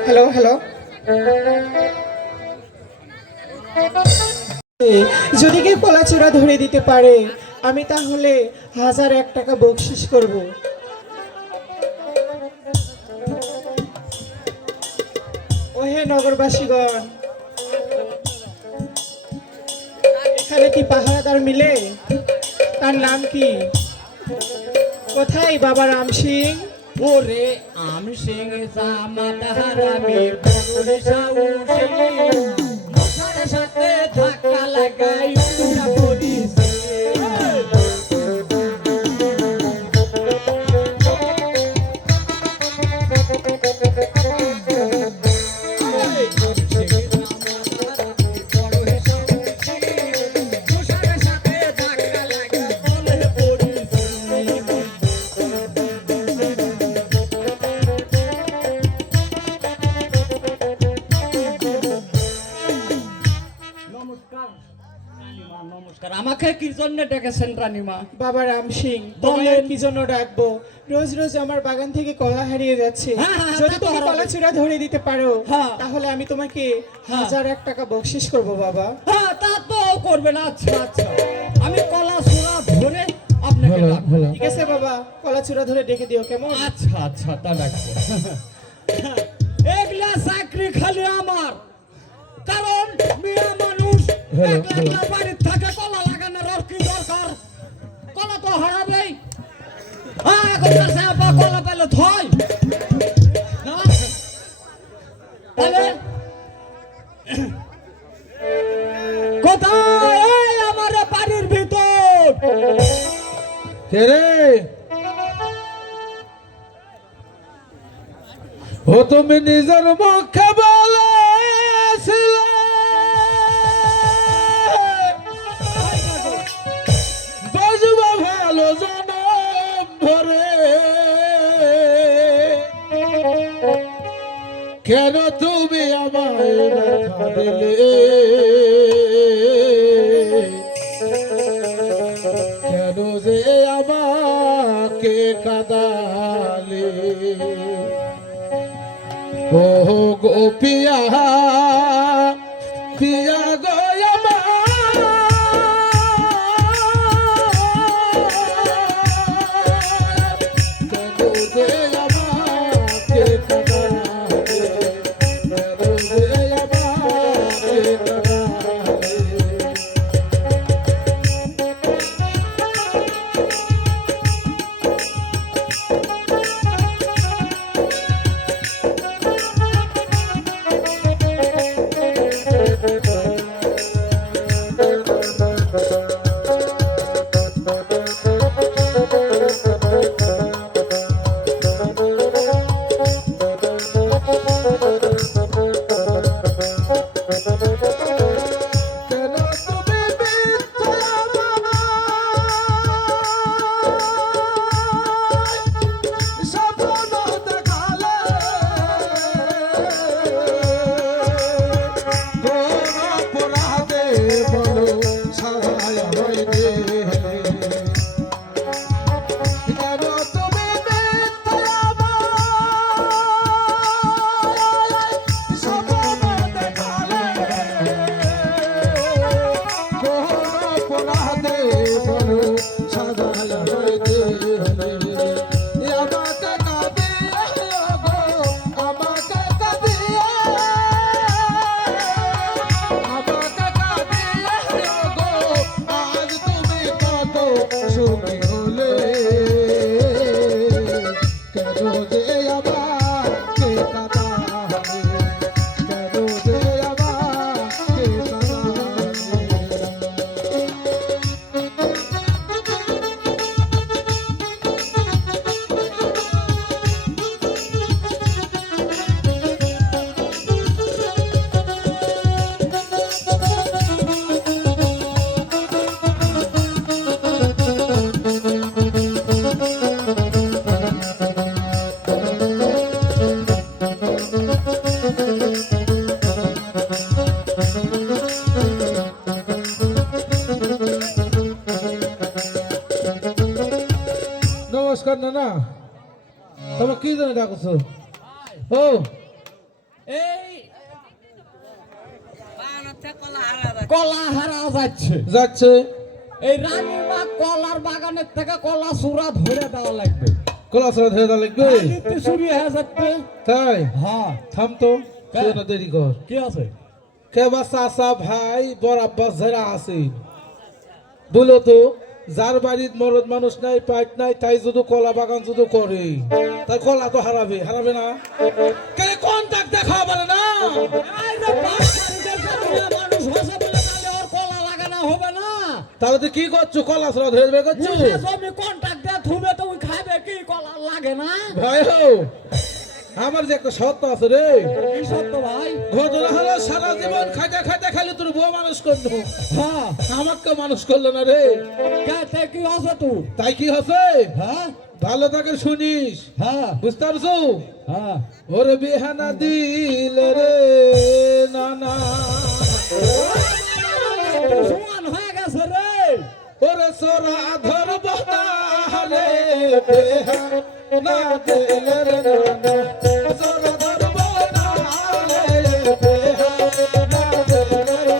হ্যালো হ্যালো, যদি কেউ কলাচূড়া ধরে দিতে পারে আমি তাহলে 1001 টাকা বকশিস করব। ওহে নগরবাসীগণ, এখানে কি পাহারাদার মিলে? তার নাম কি? কোথায় বাবা রাম সিং? ওরে আমি সিং জামাদার আমি বড় সাহসী মশার সাথে ধাক্কা লাগাই উঠা পড়িছি নমস্কার। আমাকে কি জন্য ডেকেছেন রানীমা? বাবা রাম সিং, বলেন। তোমার কি জন্য ডাকবো? রোজ রোজ আমার বাগান থেকে কলা হারিয়ে যাচ্ছে। হ্যাঁ, হ্যাঁ, যদি তা তো তুমি হারাবে। কলা চূড়া ধরে দিতে পারো হ্যাঁ। তাহলে আমি তোমাকে হ্যাঁ। 1001 টাকা বকশিস করব বাবা। হ্যাঁ তা তো করবে না। আচ্ছা আচ্ছা, আমি কলা সুরা ধরে আপনাকে ডাকবো। ঠিক আছে বাবা, কলা চূড়া ধরে ডেকে দিও কেমন? আচ্ছা আচ্ছা, তা ডাকবো। এগুলা চাকরি খালি আমার, কারণ মেয়ে মানুষ একলা একলা বাড়ির থাকে, কলা লাগানোর আর কি দরকার? কলা তো হারাবেই। হ্যাঁ, এখনকার সাহেবা কলা পেলে থয়। হ্যাঁ? তাহলে কোথায়? এই আমার বাড়ির ভিতর। কে রে? ও তুমি নিজের মুখে বলেছিলে বাজবা ভালো জনম ভরে, কেন তুমি আমায় ব্যথা দিলে? কেন যে আমাকে কাঁদালে? ও গো পিয়া, পিয়া গো আমার, কেন যে আমাকে কাঁদালে? কেন যে আমাকে কাঁদালে? কেন তুমি মিথ্যা আমায় স্বপ্ন দেখালে? কোন অপরাধে বলো সাজায় আমায় দিলে? কেন তুমি মিথ্যা আমায় স্বপ্ন দেখালে? কোন অপরাধে বলো সাজায় আমায় দিলে? আমাকে কাঁদিয়ে গো, আমাকে কাঁদিয়ে, আমাকে কাঁদিয়ে গো, আজ তুমি কত সুখী হলে? কেন যে আমাকে কাঁদালে? কেন যে আমাকে কাঁদালে? নমস্কার না না তোমার কি জন্য ডাকছো ও এই কলা হারা যাচ্ছে যাচ্ছে এই রানীবাগ কলার বাগানের থেকে কলা চূড়া ধরে দেওয়া লাগবে কলাসরা ধরে দেওয়া লাগবে আলিতে চুরি হয়ে যাচ্ছে তাই হ্যাঁ থাম তো কে? তুই না দেরি কর কি আছে কে বা চাচা ভাই বড় আব্বাস যারা আছে বলো তো যার বাড়ির মরদ মানুষ নাই পাইট নাই তাই যদি কলা বাগান যদি করে তার কলা তো হারাবে হারাবে না কেন কন্টাক্ট দেখা বলে না এই যে বাচ্চাদের কারণে মানুষ হসে বলে তাহলে ওর কলা লাগানো হবে না তাহলে তুই কি করছো কলা সরা ধরে বের করছো নিজে জমি কন্ট্রাক্ট দিয়ে থুবে তো ওই খাবে কি কলা লাগে না ভাই হো আমার যে একটা সত্য আছে রে কি সত্য ভাই ঘটনা হলো সারা জীবন খাইতে খাইতে খালি তোর বউ মানুষ করলো হ্যাঁ আমাকে মানুষ করলো না রে কে কি আছে তুই তাই কি হচ্ছে হ্যাঁ ভালো থাকে শুনিস হ্যাঁ বুঝতে পারছো হ্যাঁ ওরে বিহানা দিল রে নানা সমান হয়ে গেছে রে ওরে সোরা ধরব না রে বিহানা দিল রে নানা সোরা ধরব না রে বিহানা দিল রে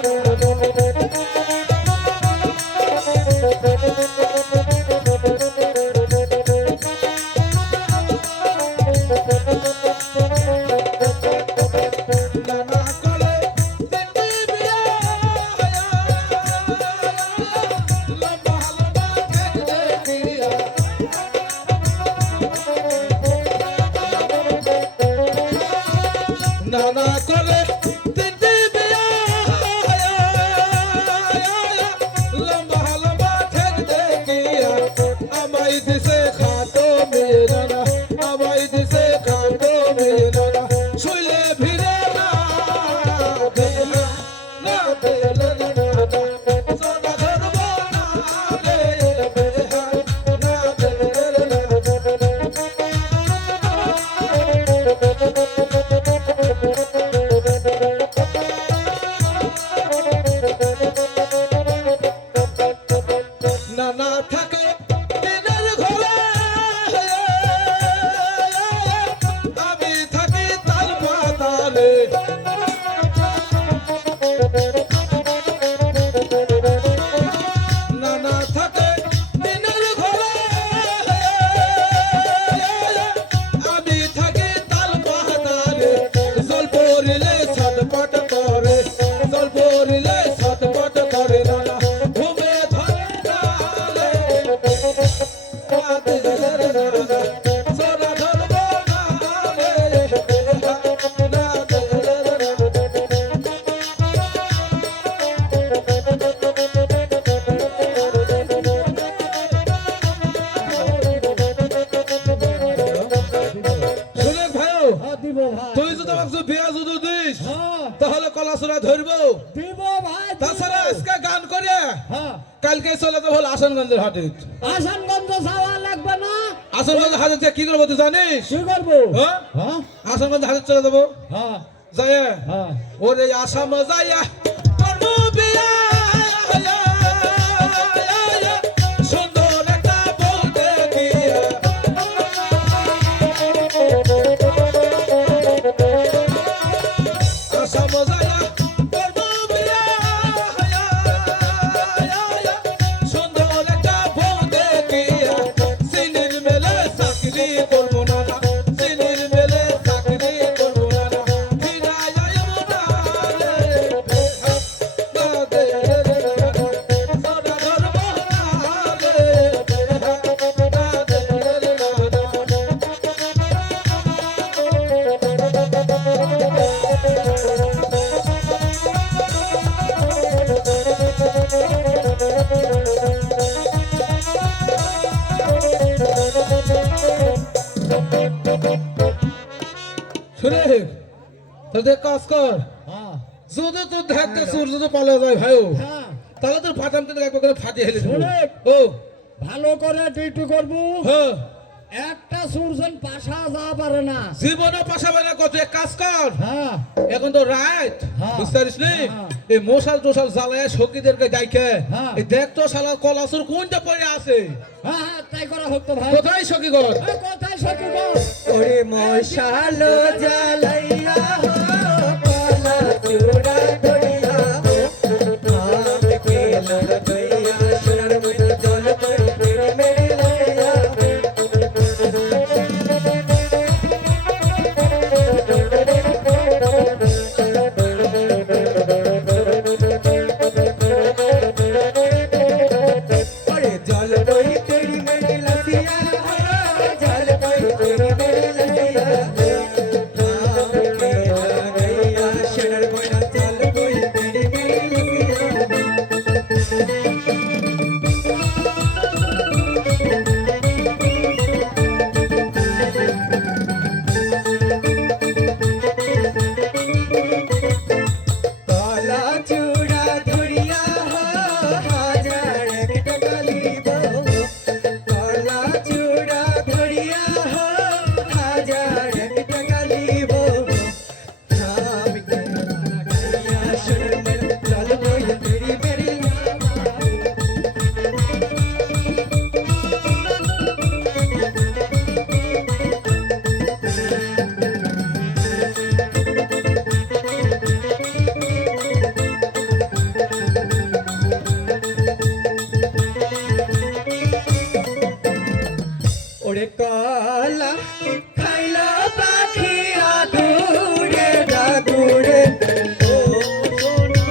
নানা করে দিদি বিয়া লম্বা লম্বা দেখতে দিয়া নানা করে দিদি বিয়া লম্বা লম্বা দেখতে দিয়া আমায় দিছে খাটো মেয়ে নানা আমায় দিছে খাটো মেয়ে নানা শুইলে ভিড়ে না দিলা না দিলা না সোনা ধরব না রে বেহাল না দিলা নানা থাকে দিনের ঘরে আমি থাকি তাল পাতালে নানা থাকে দিনের ঘরে আমি থাকি তাল পাতালে জল পড়িলে ছটপট করে জল পড়িলে ছটপট করে নানা ঘুমে ধরে ডালে সোনা ধরব না রে না শুনে ভাইও হ্যাঁ দিব ভাই তুই যদি আমাকে বিয়া যদি দিস হ্যাঁ তাহলে কলা সোনা ধরবো দিব ভাই দিব। তাছাড়া আজকে গান করে হ্যাঁ কালকে চলে যাবো হল আসানগঞ্জের হাটে আসানগঞ্জ যাওয়া লাগবে না আসানগঞ্জ হাটে যে কি করবো তুই জানিস কি করবো হ্যাঁ? হ্যাঁ আসানগঞ্জ হাটে চলে যাবো হ্যাঁ যায় হ্যাঁ ওরে আসাম যাইয়া করবো বিয়া সুন্দর একটা বউ দেখিয়া আসাম যাইয়া করবো বিয়া সুন্দর একটা বউ দেখিয়া সিনির মেলে চাকরি করবো না সিনির মেলে চাকরি করবো না ফিরাই আইবো না রে না দে রে সোনা ধরবো না রে না দে শুনে তোদের কাজ কর হ্যাঁ যদি তোর ধারতে সূর্য তো পালা যায় ভাইও হ্যাঁ তাহলে তোর ফাটাম কিন্তু একবার করে ফাটিয়ে হেলে দেবো শোনে। ও ভালো করে ডিউটি করবো হ্যাঁ একটা সুরজন পাশা যাওয়া পারে না। জীবনে পাশাবে না, কত এক কাজ কর, হ্যাঁ এখন তো রাত, হ্যাঁ। বুঝতে পারিস নি? হ্যাঁ। এই মশাল টোশাল জ্বালায় সখীদেরকে ডাইকে, হ্যাঁ। এই দেখ তো শালা কলাসুর কোনটা পড়ে আছে, হ্যাঁ হ্যাঁ, তাই করা হোক তো ভাই। কোথায় সখী ঘর? এই কোথায় সখী গো? ওরে মশাল জ্বালাইয়া কলা চূড়া ধরিয়া ভাত খেলা দইয়া সোনার মতো জল করে মেরে মেরে লইয়া ওরে জল দই তেরি মেরে লাসিয়া জল দই তেরি মেরে লাসিয়া ভাত খেলা দইয়া সোনার মতো জল দই তেরি মেরে লাসিয়া কলা চূড়া ধরিয়া হাজার একটা কালিব কলা চূড়া ধরিয়া হাজার একটা কালিব আমি কালিয়া সোনার জল বই বেরি বেরি ওরে কলা খাইলা পাখি আদুরে দাদুরে ও সোনা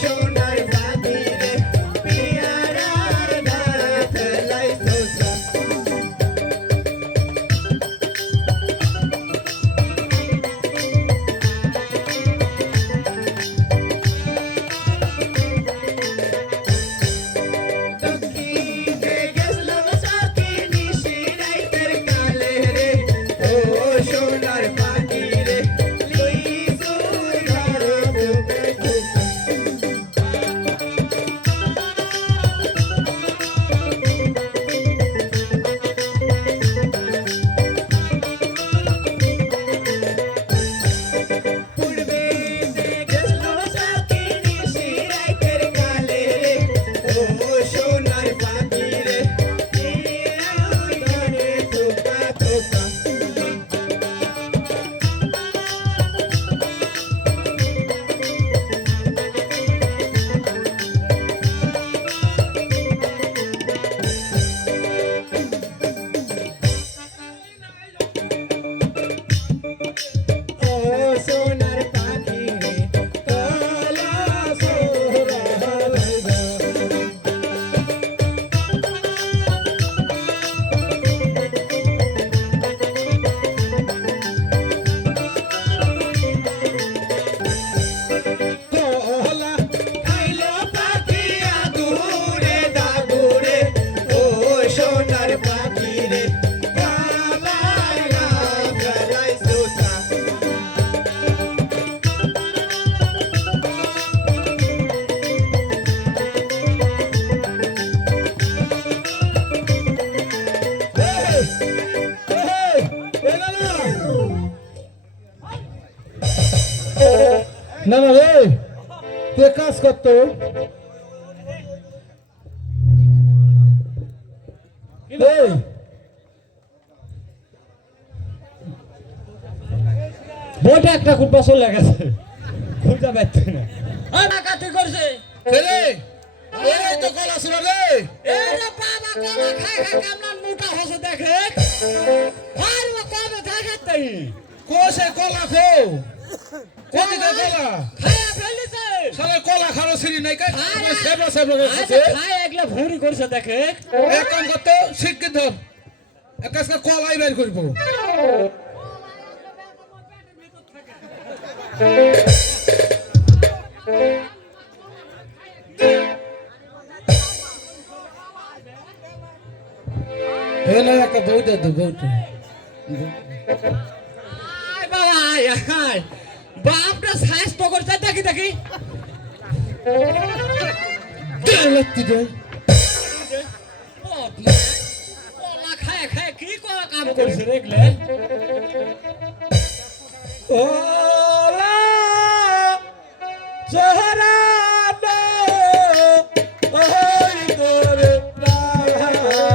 সোনার বাদি রে পিয়ারার ধারা ফেলাই সোজা দক্ষিণে গেছলাম সাথী নিশি রাইতের কালে রে ও সোনার বাদি রে লিসুর ঘরে ঢুকে ঢুকে পূর্বে গেছলাম সাথী নিশি রাইতের কালে রে ও সোনার বাদি রে লিসুর ঘরে ঢুকা ঢুকা ও সোনার পাখি রে কলা সোহরা লইবা কলা খাইলো পাখি আদুরে দাদুরে ও সোনার পাখি রে কালাই কালাই সোতা না না রে, তুই এক কাজ করতো, এই বইটা একটা খুব চলে গেছে, খুঁজে পাচ্ছে না। ডাকাতি করছে ছেলে, এই তো কলা ছিল রে এরে বাবা কলা খাই খাই কেমন মোটা হসে দেখে আর ও কবে দেখে তাই কোসে কলা খো কোটি কলা খায়া ফেলিছে সারা কলা খালো সিরি নাই কাই আরে, সেবলা সেবলা আজ খাচ্ছে খায় এগুলো ভুঁড়ি করছে দেখে এক কাম করতো শিক্ষিত ধর এক কাজ করে কলাই বের করব হেলে একটা বউটা দে বউটা আয় বাবা আয় আয় বাপটা স্বাস্থ্য করছে দেখি দেখি লাগতি দে কলা খায় খায় কি কলা কাম করছে দেখলে ওলা চেহারা ওই তোরে প্রাণ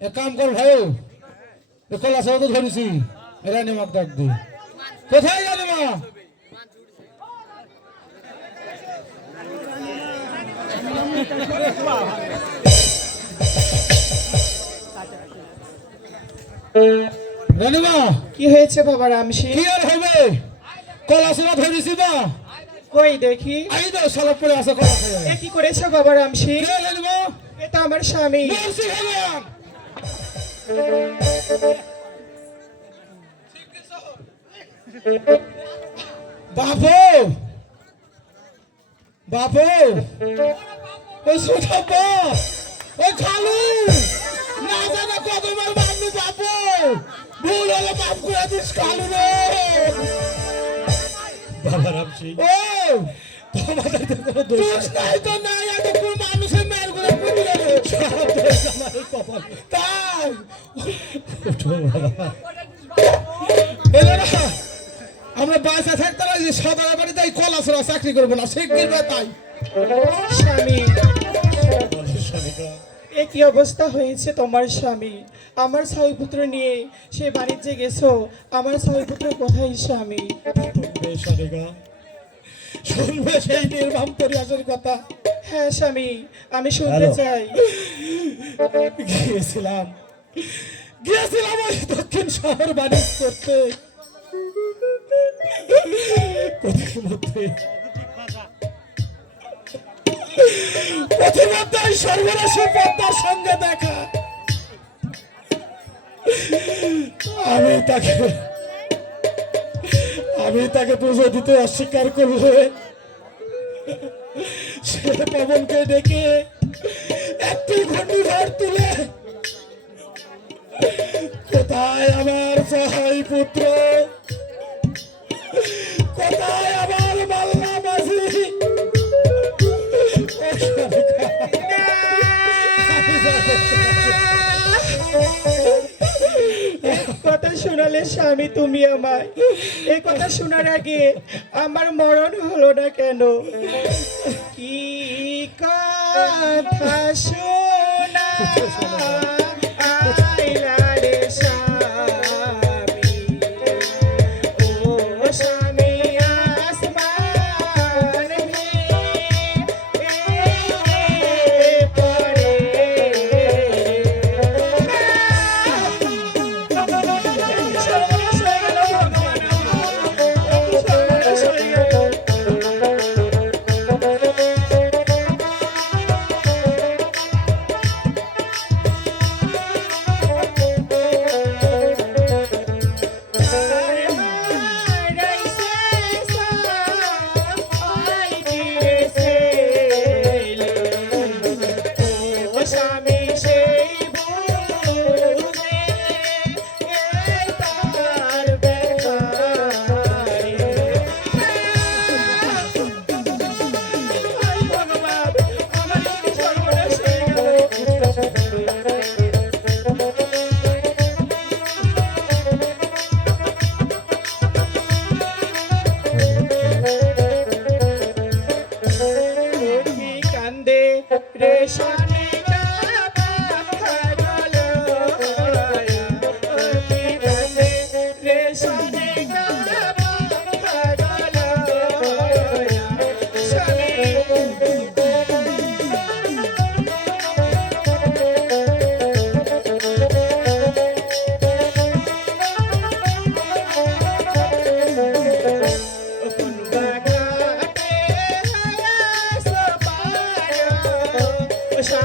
এক কাম কর ভাই কলা সহ তো ধরেছি এরা নিমাক ডাক দি কোথায় যাবে মা রানীমা কি হয়েছে বাবা রামসি কি আর হবে কলা সহ ধরেছি মা কই দেখি এই তো সালাপ পরে আছে কলা খাইয়া এ কি করেছো বাবা রামসি কে জানিব এটা আমার স্বামী বলছি ভগবান বাবু বাবু ওই সুঠাপ ওই খালু না জানা কদমের মানুষ বাবু ভুল হলে মাফ করে দিস খালু রে বাবা রামসি ও তোমাদের তো কোনো দোষ দোষ নাই তো নাই এতক্ষণ মানুষের মেয়ের করে পুরি গেল সব দোষ আমাদের কপাল। তাই ওঠো বাবা। এলে না আমরা বাসা থাকতে না যে সদর বাড়িতে এই কলাসরা চাকরি করবো না শিগগির বে তাই স্বামী বলো সনিকা, এ কি অবস্থা হয়েছে তোমার স্বামী আমার ছয় পুত্র নিয়ে সে বাড়িতে গেছো আমার ছয় পুত্র কোথায় স্বামী শুনবে সনিকা, শুনবে সেই নির্মম পরিহাসের কথা। হ্যাঁ স্বামী আমি শুনতে হ্যালো। চাই গিয়েছিলাম গিয়েছিলাম ওই দক্ষিণ শহর বাণিজ্য করতে, পথিমধ্যে ওই সর্বনাশী পদ্মার সঙ্গে দেখা। আমি তাকে পুজো দিতে অস্বীকার করলে সে পবনকে ডেকে একটি ঘূর্ণিঝড় তুলে কোথায় আমার সহায় পুত্র, কোথায় আমার মাল্লা মাঝি, কথা শোনালে স্বামী তুমি আমায় এই কথা শোনার আগে আমার মরণ হলো না কেন কি কথা শোনা আইলা রে স্বামী ও স্বামী আসমান পড়ে স্বামী সেই বুঝে তার বেকারে ভগবান আমার কি সর্বনাশ হয়ে গেল কান্দে রেশানে স্বামী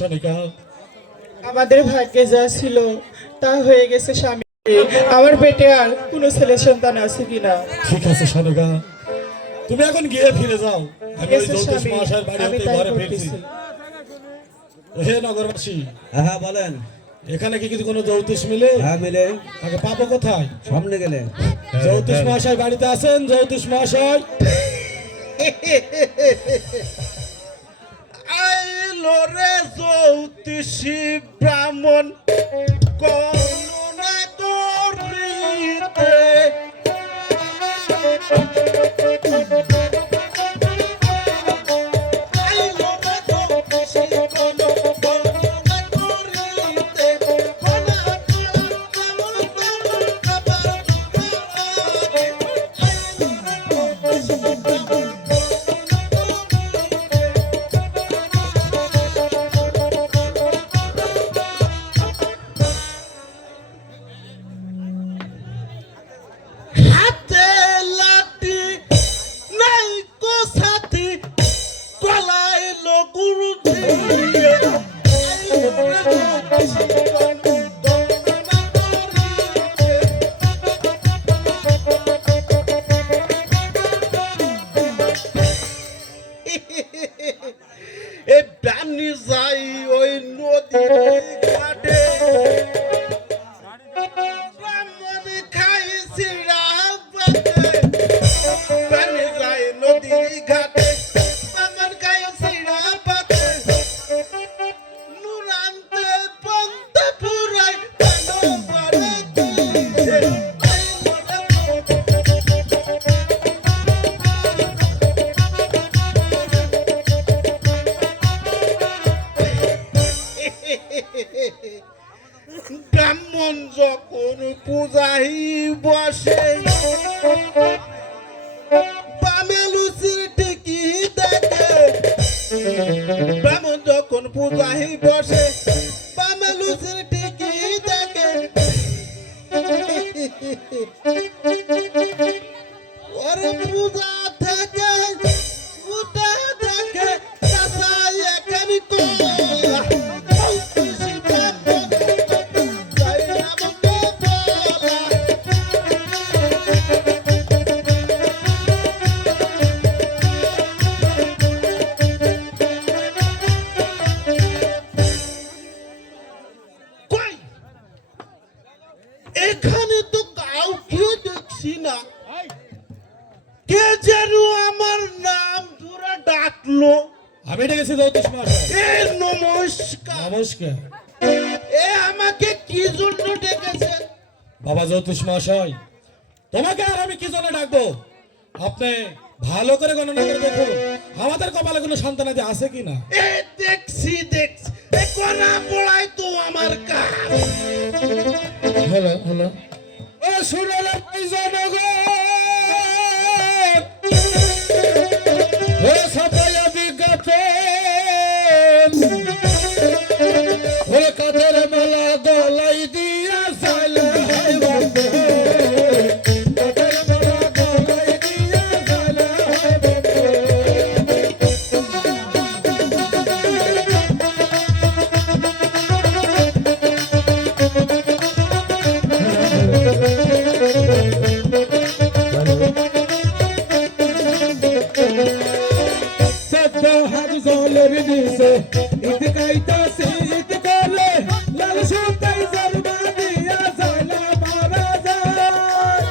সনিকা? আমাদের ভাগ্যে যা ছিল তা হয়ে গেছে স্বামী। আমার পেটে আর কোনো ছেলে সন্তান আছে কিনা? ঠিক আছে সনিকা, তুমি এখন গিয়ে ফিরে যাও। আমি ওই জ্যোতিষ মহাশয়ের বাড়ি আমি হতে তাই ঘরে ফিরছি। করতেছি। হে নগরবাসী, হ্যাঁ বলেন। এখানে কি কিছু কোনো জ্যোতিষ মিলে? হ্যাঁ মিলে। তাকে পাবো কোথায়? সামনে গেলে জ্যোতিষ মহাশয় বাড়িতে আছেন? জ্যোতিষ মহাশয় আইলো রে জ্যোতিষী ব্রাহ্মণ করুণা করিতে। আইলো রে জ্যোতিষী ব্রাহ্মণ করুণা করিতে। করুণা কেমন কেমন খাবার খাওয়ারে। আইলো রে জ্যোতিষী ব্রাহ্মণ হাতে লাঠি নাই কো সাথী কলাইলো গুরু দিয়ে। এ বানি যাই ওই নদীর ঘাটে ব্রাহ্মণ খাইছি রাতে। বানি যাই নদীর ঘাটে ব্রাহ্মণ খাইছি রাতে। নুরান্তে পন্থা পুরাই কেন করে দিছে। ব্রাহ্মণ যখন পূজাই বসে বামে লুচির টিকি দেখে। ব্রাহ্মণ যখন পূজাই বসে বামে লুচির টিকি দেখে। ওরে পূজা থেকে উঠে দেখে কাঁচাই এখানে কলা। কই এখানে তো কাউকে দেখছি না। কে যেন আমার নাম ধরে ডাকলো। আমি ডেকেছি জ্যোতিষ মহাশয়। এ নমস্কার। নমস্কার। এ আমাকে কি জন্য ডেকেছেন? বাবা জ্যোতিষ মহাশয়, তোমাকে আর আমি কি জন্য ডাকবো? আপনি ভালো করে গণনা করে দেখুন আমাদের কপালে কোনো সন্তানাদি আছে কিনা। এ দেখছি দেখছি, এ করা পড়াই তো আমার কাজ। হ্যালো হ্যালো, ও শুনলে জনগণ, ও সবাই বিজ্ঞাপন, ওরে কাঁধের মালা গলাই দিয়া চাইলে হয় বন্ধু। কাঁধের মালা গলাই দিয়া চাইলে হয় বন্ধু। সদ্য হাত জলের দিছে ঈদ গাইতাছে ঈদ করলে লাল সুতাই জরবা দিয়া জালা মারা যায়।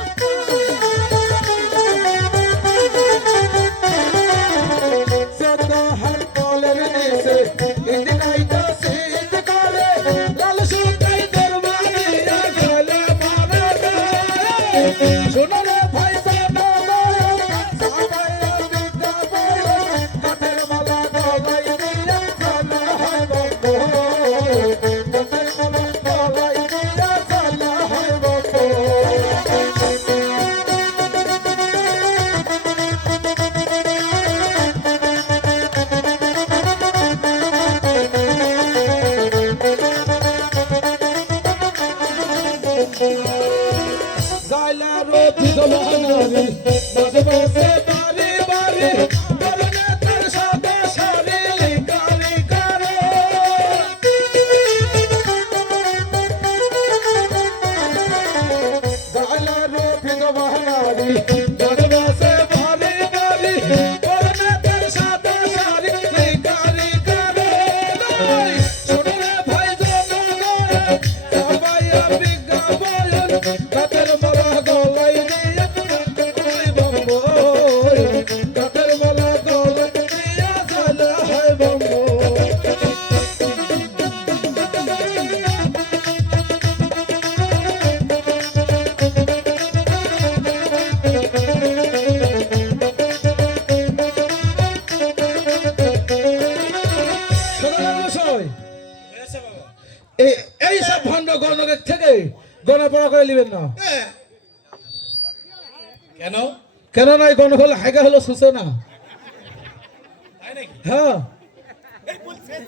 সদ্য হাত জলের দিছে ঈদ গাইতাছে ঈদ করলে লাল সুতাই জরবা দিয়া জালা মারা যায়। শোনো রে ভাই জানো সবাই বিদ্যা বলো কাঠের মালা গলায় দিয়া জানা হয় বন্ধু। কাঠের মালা গলায় দিয়া জানা হয় বন্ধু। জাইলা রোধি জলানারি মাঝে বসে বাড়ি বাড়ি করনে তার সাদা শাড়ি কালি কারো। মাঝে মাঝে বাড়ি বাড়ি করোনাদের সাদা শাড়ি কারি কারে শোনো রে ভাই জনগণ সবাই বিজ্ঞাপন কাতের মালা গলায় দিয়ে কই বম্বই কাতের মালা গলায় দিয়ে জ্বালা হয় বম্বই এই সব ভণ্ড গণকের থেকে গণপড়া করে নেবেন না কেন কেন নয় গণক হলো হাইগা হলো সূচনা হ্যাঁ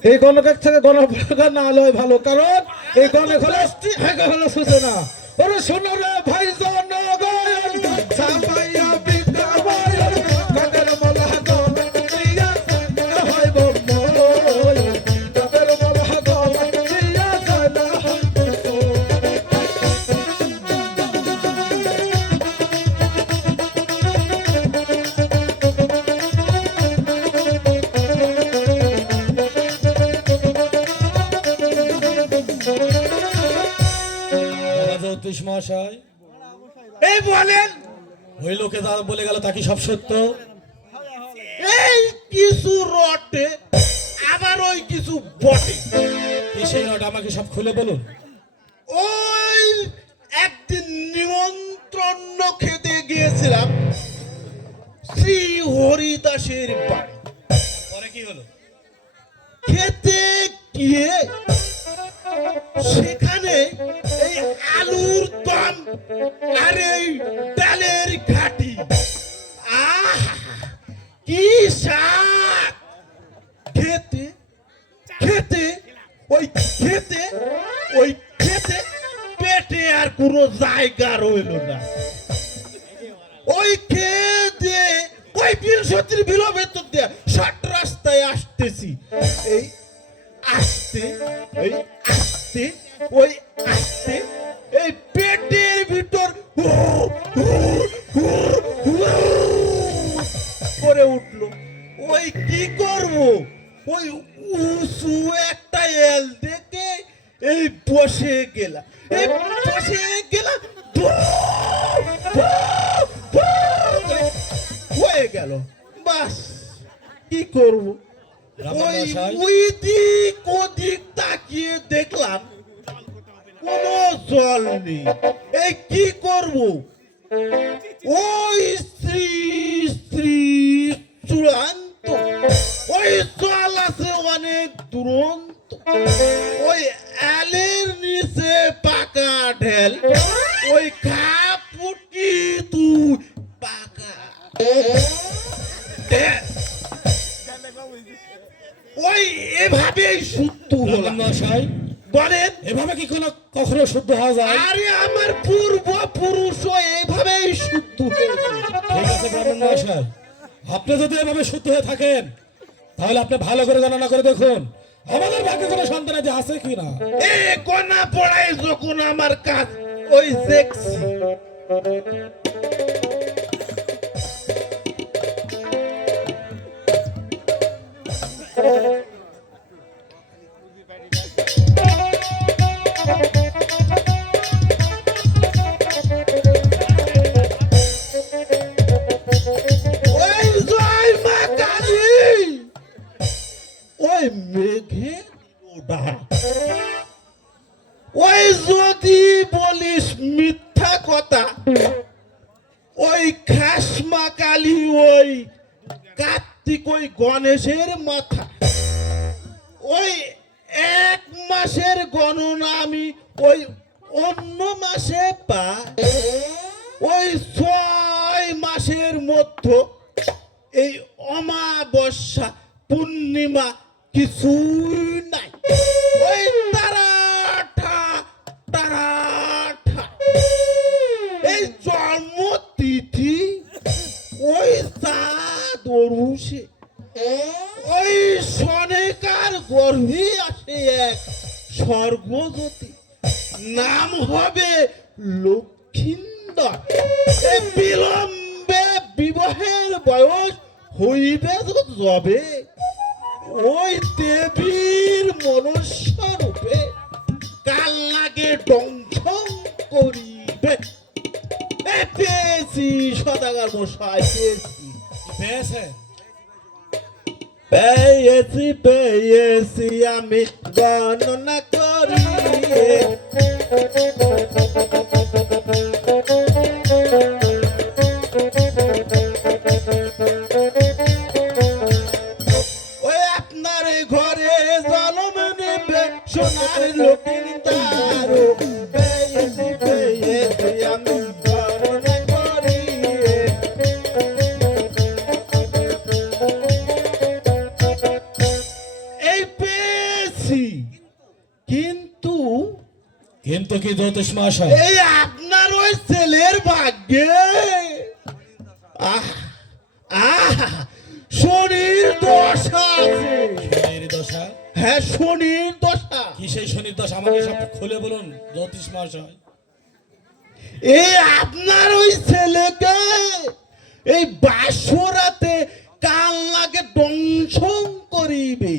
এই গণকের থেকে গণপড়া না লয় ভালো কারণ এই গণক হলো হাইগা হলো সূচনা ওরে শোনো রে ভাই জনগণ ছাপাইয়া বিজ্ঞাপন কাদের মালা গলায় দিয়া হয় বম্বই কাদের মালা গলায় দিয়া জ্বালা হয় বম্বই জ্যোতিষ মহাশয় এই বলেন ওই লোকে যা বলে গেল তা কি সব সত্য? এই কিছু রটে আবার ওই কিছু বটে কি সেই নট আমাকে সব খুলে বলুন। ওই একদিন নিমন্ত্রণ খেতে গিয়েছিলাম শ্রী হরিদাসের বাড়ি পরে কি হলো? খেতে গিয়ে সেখানে এই আলুর দম আর এই ডালের ঘাটি আহ কি স্বাদ খেতে খেতে ওই খেতে ওই খেতে পেটে আর কোনো জায়গা রইল না ওই খেতে ওই বিলসত্রী বিলো ভেতর দিয়ে শর্ট রাস্তায় আসতেছি এই আসতে এই আসতে ওই আসতে এই পেটের ভিতর করে উঠলো ওই কি করব ওই উঁচু একটা এল দেখে এই বসে গেলাম এই বসে গেলাম হয়ে গেল বাস কি করব ওই ওই দিক ওদিক তাকিয়ে দেখলাম কোনো জল নেই এই কি করব ওই স্ত্রী স্ত্রী চূড়ান্ত ওই জল আছে অনেক দুরন্ত ওই আলের নিচে পাকা ঢেল ওই খাপুটি তুই পাকা ঢেল ওই এভাবেই শুদ্ধ হলাম মহাশয় বলেন এভাবে কি কখনো শুদ্ধ হওয়া যায়? আরে আমার পূর্বপুরুষও এভাবেই শুদ্ধ হয়েছে ঠিক আছে ব্রাহ্মণ মহাশয়, আপনি যদি এভাবে শুদ্ধ হয়ে থাকেন তাহলে আপনি ভালো করে গণনা করে দেখুন আমাদের ভাগ্যে কোনো সন্তান আছে কিনা। এ কোনা পড়াই যখন আমার কাজ ওই দেখছি ওই জয় মা কালী ওই মেঘে ওই যদি বলিস মিথ্যা কথা ওই খাসমা কালী ওই কার্তিক ওই গণেশের মাথা ওই এক মাসের গণনা আমি ওই অন্য মাসে পাই ওই 6 মাসের মধ্যে এই অমাবস্যা পূর্ণিমা কিছুই নাই ওই তারাঠা তারাঠা এই জন্মতিথি ওই চাঁদ অরুষে ওই সনেকার গর্ভে আসে এক স্বর্গজ্যোতি নাম হবে লক্ষ্মী সুন্দর। এই বিলম্বে বিবাহের বয়স হইবে যবে ওই দেবীর মনস্যা রূপে কাল লাগে ডংঠং করিবে। পেয়েছি সদাগর মশাই, পেয়েছি পেয়েছে পেয়েছি আমি গণনা করি। ওই আপনার ঘরে জলম নেবে সোনার লোকের দারু। পেয়েছি পেয়েছি আমি গণনা করি। এই পেয়েছি, কিন্তু কিন্তু কি জ্যোতিষ মহাশয়? এই আপনার ওই ছেলের ভাগ্যে আহ আহ শনির দশা আছে। শনির দশা? হ্যাঁ, শনির দশা। কি সেই শনির দশা? আমাকে সব খুলে বলুন জ্যোতিষ মহাশয়। এই আপনার ওই ছেলেকে এই বাসরাতে কাল লাগে দংশন করিবে।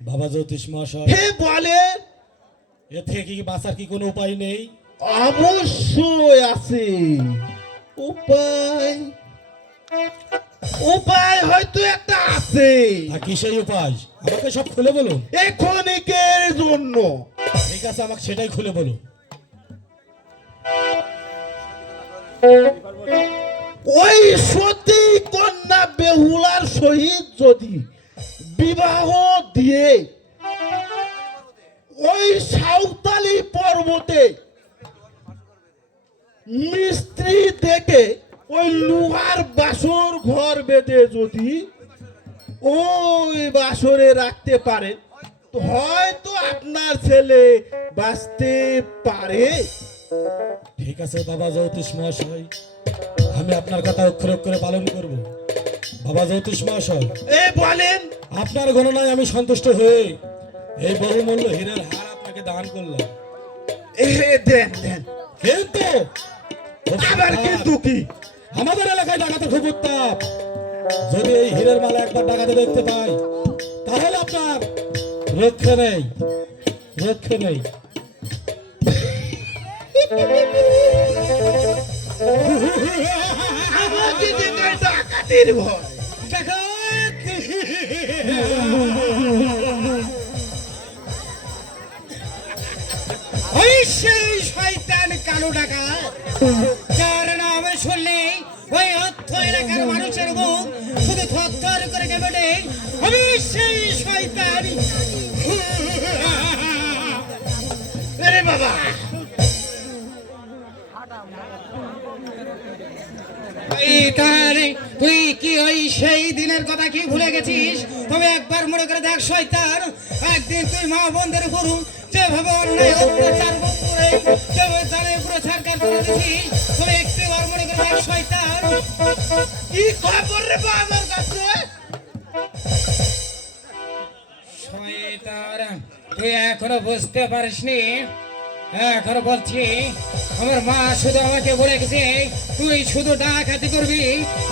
বাবা জ্যোতিষ মহাশয়, হে বলে এ থেকে কি বাঁচার কি কোনো উপায় নেই? অবশ্যই আছে উপায়। উপায় হয়তো একটা আছে। আর কি সেই উপায়? আমাকে সব খুলে বলুন। এই ক্ষণিকের জন্য ঠিক আছে, আমাকে সেটাই খুলে বলুন। ওই সতী কন্যা বেহুলার সহিত যদি বিবাহ দিয়ে ওই সাঁওতালি পর্বতে মিস্ত্রি দেখে ওই লোহার বাসর ঘর বেঁধে যদি ওই বাসরে রাখতে পারে, তো হয়তো আপনার ছেলে বাঁচতে পারে। ঠিক আছে বাবা জ্যোতিষ মহাশয়, আমি আপনার কথা অক্ষরে অক্ষরে পালন করব। বাবা জ্যোতিষ মহাশয়, এ বলেন, আপনার গণনায় আমি সন্তুষ্ট হয়ে এই বহুমূল্য হীরের হার আপনাকে দান করলাম। এ দেন দেন। কিন্তু খুব আবার সাবধান। কিন্তু কি? আমাদের এলাকায় ডাকাতের খুব উত্তাপ। যদি এই হীরের মালা একবার ডাকাতে দেখতে পাই, তাহলে আপনার রক্ষে নেই, রক্ষে নেই। আমাকে যে ডাকাতের ভয়। ওই সেই শয়তান কালো ডাকাত যার নামে শুনলে ওই অর্থ এলাকার মানুষের মুখ শুধু থরথর করে কেঁপে ওঠে। আমি সেই শয়তান। আরে বাবা, তুই কি ওই সেই দিনের কথা কি ভুলে গেছিস? তবে একবার মনে করে দেখ শয়তান, একদিন তুই মা বোনদের উপর যেভাবে অন্যায় অত্যাচার করে যেভাবে জানে পুরো সরকার করে দিছিস, তবে একটিবার মনে করে দেখ শয়তান। কি খবর রে বা আমার কাছে? শয়তান, তুই এখনো বুঝতে পারিসনি? এখনো বলছি, আমার মা শুধু আমাকে বলে গেছে তুই শুধু ডাকাতি করবি,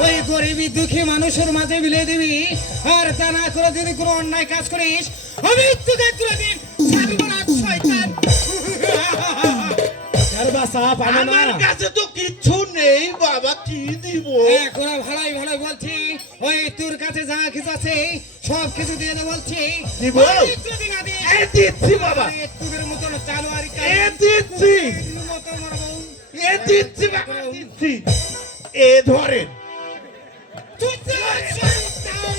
ওই গরিবী দুঃখী মানুষের মাঝে মিলিয়ে দিবি, আর তা না করে যদি কোনো অন্যায় কাজ করিস আমি তোকে কোনোদিন ছাড়বো না শয়তান। আর বাসা পাবো না। আমার কাছে তো কিচ্ছু নেই বাবা, কি দিব? এখন ভালোই ভালো বলছি, ওই তোর কাছে যা কিছু আছে সব কিছু দিয়ে দে বলছি। দিব? ওই যদি না দিস, এ দিচ্ছি বাবা, আমি তোদের মতন জানোয়ারি এ দিচ্ছি, মতো মারবো। এ দিচ্ছি বাবা, দিচ্ছি। এ ধরেন। তুই তো শয়তান।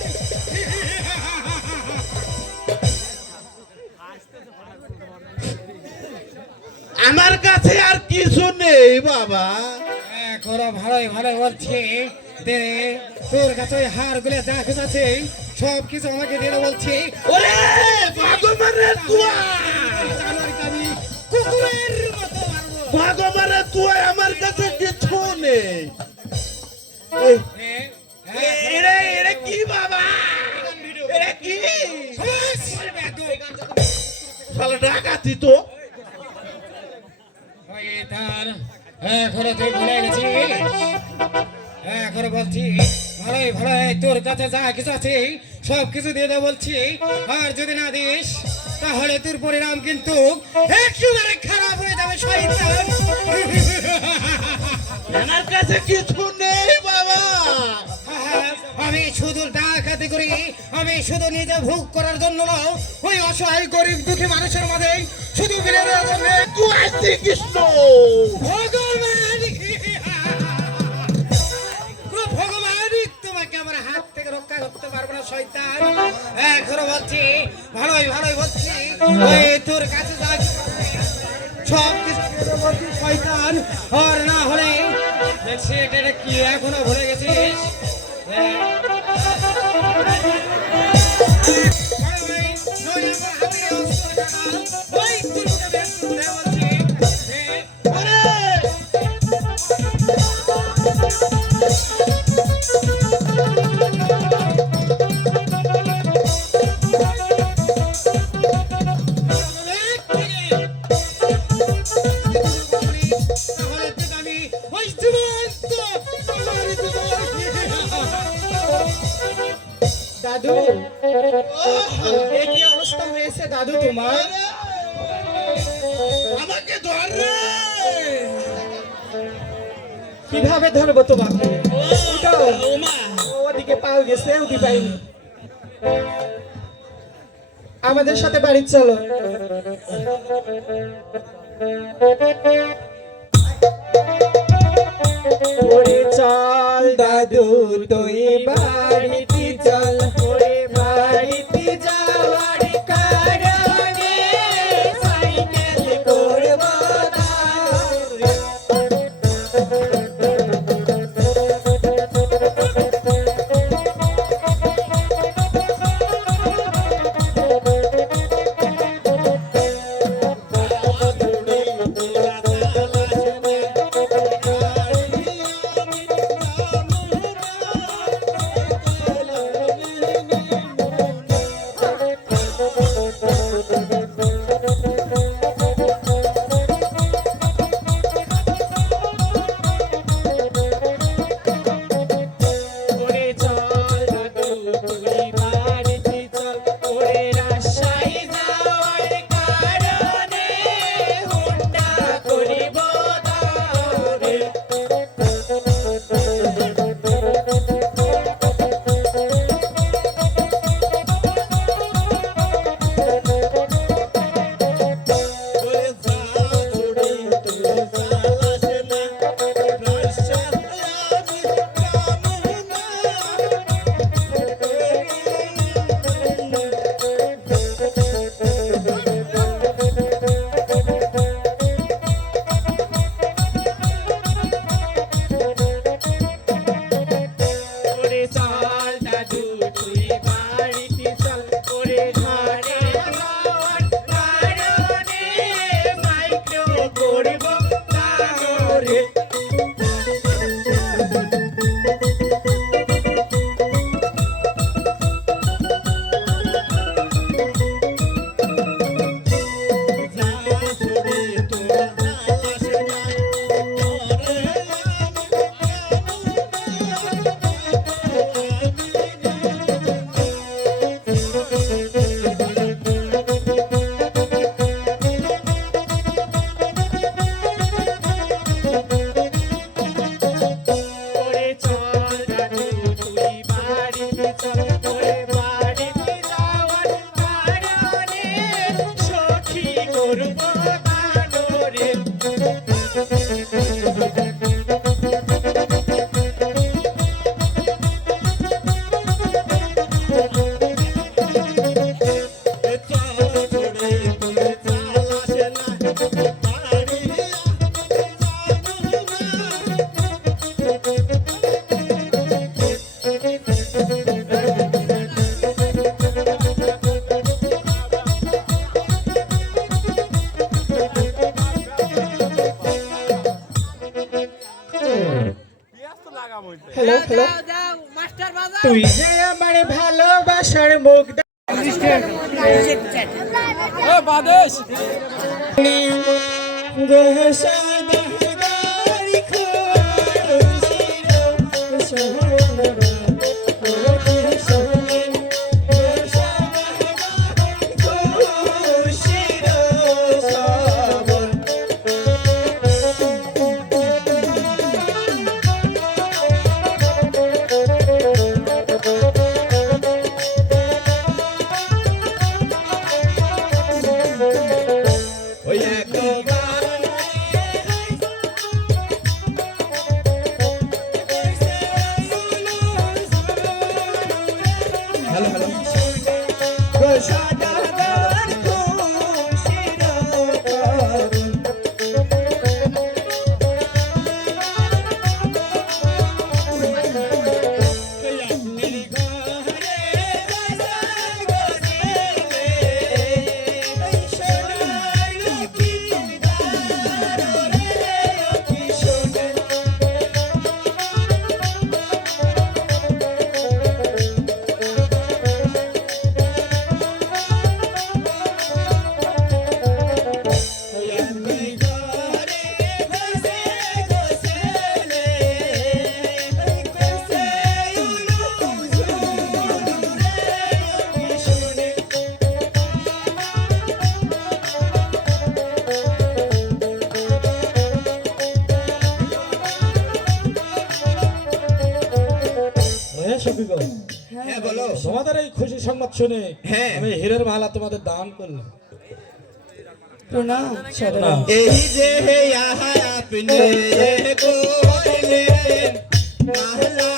আমার কাছে আর কিছু নেই বাবা। এখনো ভালোই ভালো বলছি, দে তোর কাছে ওই হার গুলো যা কিছু আছে সব কিছু আমাকে দিয়ে দে বলছি। ওরে ভগবানের তুয়া, জানোয়ারি কুকুরের মতো মারবো। ভগবানের তুয়া, আমার কাছে কিছু নেই। এই, এরে এরে কি বাবা, এরে কি? শালা ডাকাতি তো। শয়তান, এখনো তুই ভুলে গেছিস? এখনো বলছি ভালোই ভালোই তোর কাছে যা কিছু আছে সব কিছু দিয়ে দেবো বলছি, আর যদি না দিস তাহলে তোর পরিণাম কিন্তু একেবারে খারাপ হয়ে যাবে শয়তান। আমার কাছে কিছু নেই বাবা। আমি শুধু ডাকাতি করি, আমি শুধু নিজে ভোগ করার জন্য নয়, ওই অসহায় গরিব দুঃখী মানুষের মাঝে শুধু বিলের জন্য তুই আসছি কৃষ্ণ। ভগবান ভগবান তোমাকে আমার হাত থেকে রক্ষা করতে পারবো না শয়তান। এখনো বলছি ভালোই ভালোই বলছি, ওই তোর কাছে যা সব কিছু দিয়ে দেবো বলছি শয়তান, আর না হলে দেখছি এটা কি এখনো ভুলে গেছিস? দাদু, এ কি অবস্থা হয়েছে দাদু তোমার? আমাকে ধর রে। কিভাবে ধরবো তোমাকে? উঠাও। ওদিকে পাও গেছে, ওদিকে পাইনি। আমাদের সাথে বাড়ি চলো। ওরে চল দাদু তুই বাড়িতে চল, ওরে বাড়িতে যাওয়ার কারণে সাইকেল করব দাঁড়। ওরে চল দাদু তুই বাড়িতে চল, ওরে রাজশাহী যাওয়ার কারণে হুন্ডা করিব দাঁড়। ওরে চল দাদু তুই বাড়িতে চল, ওরে ঘরে যাওয়ার কারণে মাইক্রো করব দাঁড়। ওরে চল দাদু তুই বাড়িতে চল, ওরে বাড়িতে যাওয়ার কারণে সখী করব দাঁড়। হ্যালো হ্যালো, তুই যে আমার ভালোবাসার মুখ ও বাদেশ শফিকুল, হ্যাঁ বলো। তোমাদের এই খুশি সংবাদ শুনে হ্যাঁ। আমি হীরের মালা তোমাদের দান করলাম। প্রণাম সদরা। এই যে হে আহা আপনি কইলেন মাহলা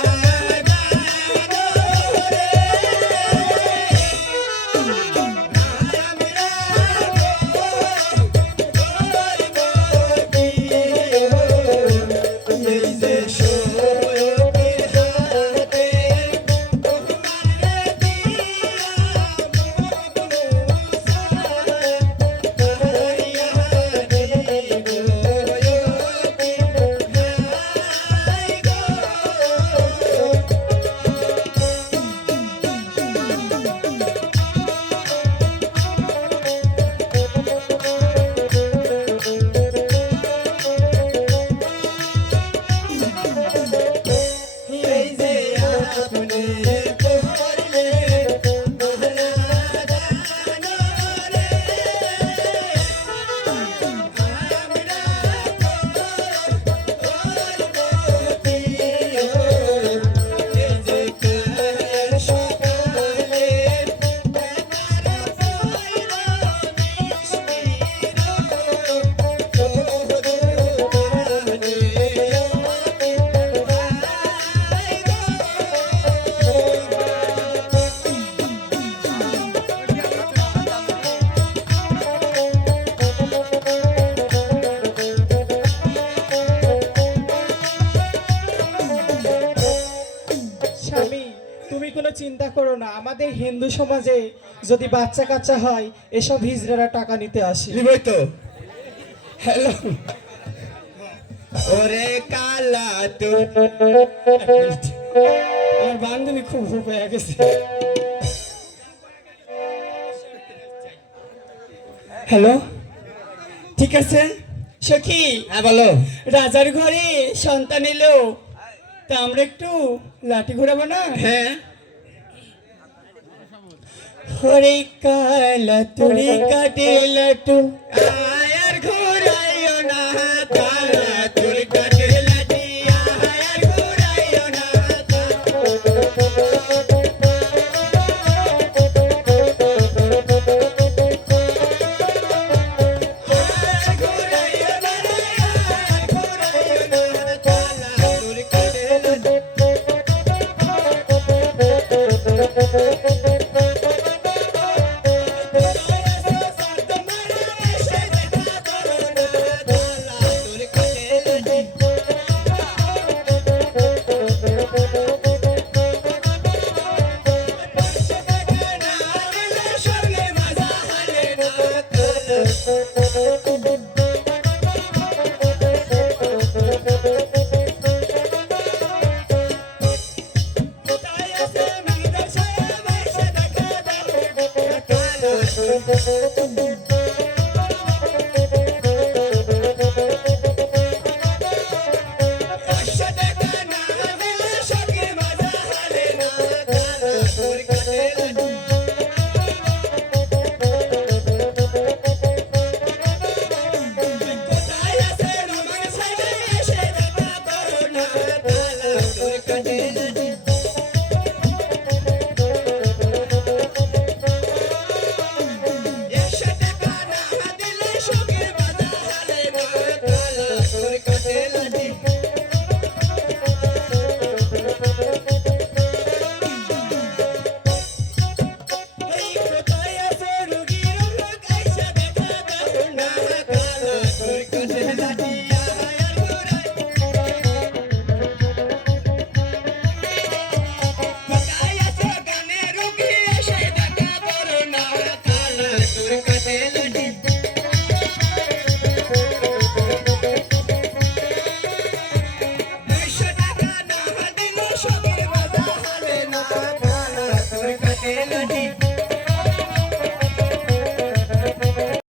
স্বামী, তুমি কোনো চিন্তা করো না। আমাদের হিন্দু সমাজে যদি বাচ্চা কাচ্চা হয়, এসব হিজড়ারা টাকা নিতে আসে। নিবই তো। হ্যালো ওরে কালা তো আমার বান্ধবী খুব হয়ে গেছে। হ্যালো, ঠিক আছে সখী। হ্যাঁ বলো। রাজার ঘরে সন্তান এলো, তা আমরা একটু লাঠি ঘোরাবো না? হ্যাঁ হরে কালা তুরি কাটে লাটু, আয়ার ঘুরাইও না কালা তোর কাটে লাঠি আয়ার ঘুরাইও না আয়ার ঘুরাইও না আয়ার ঘুরাইও না কালা তোর কাটে লাঠি ওই কাছে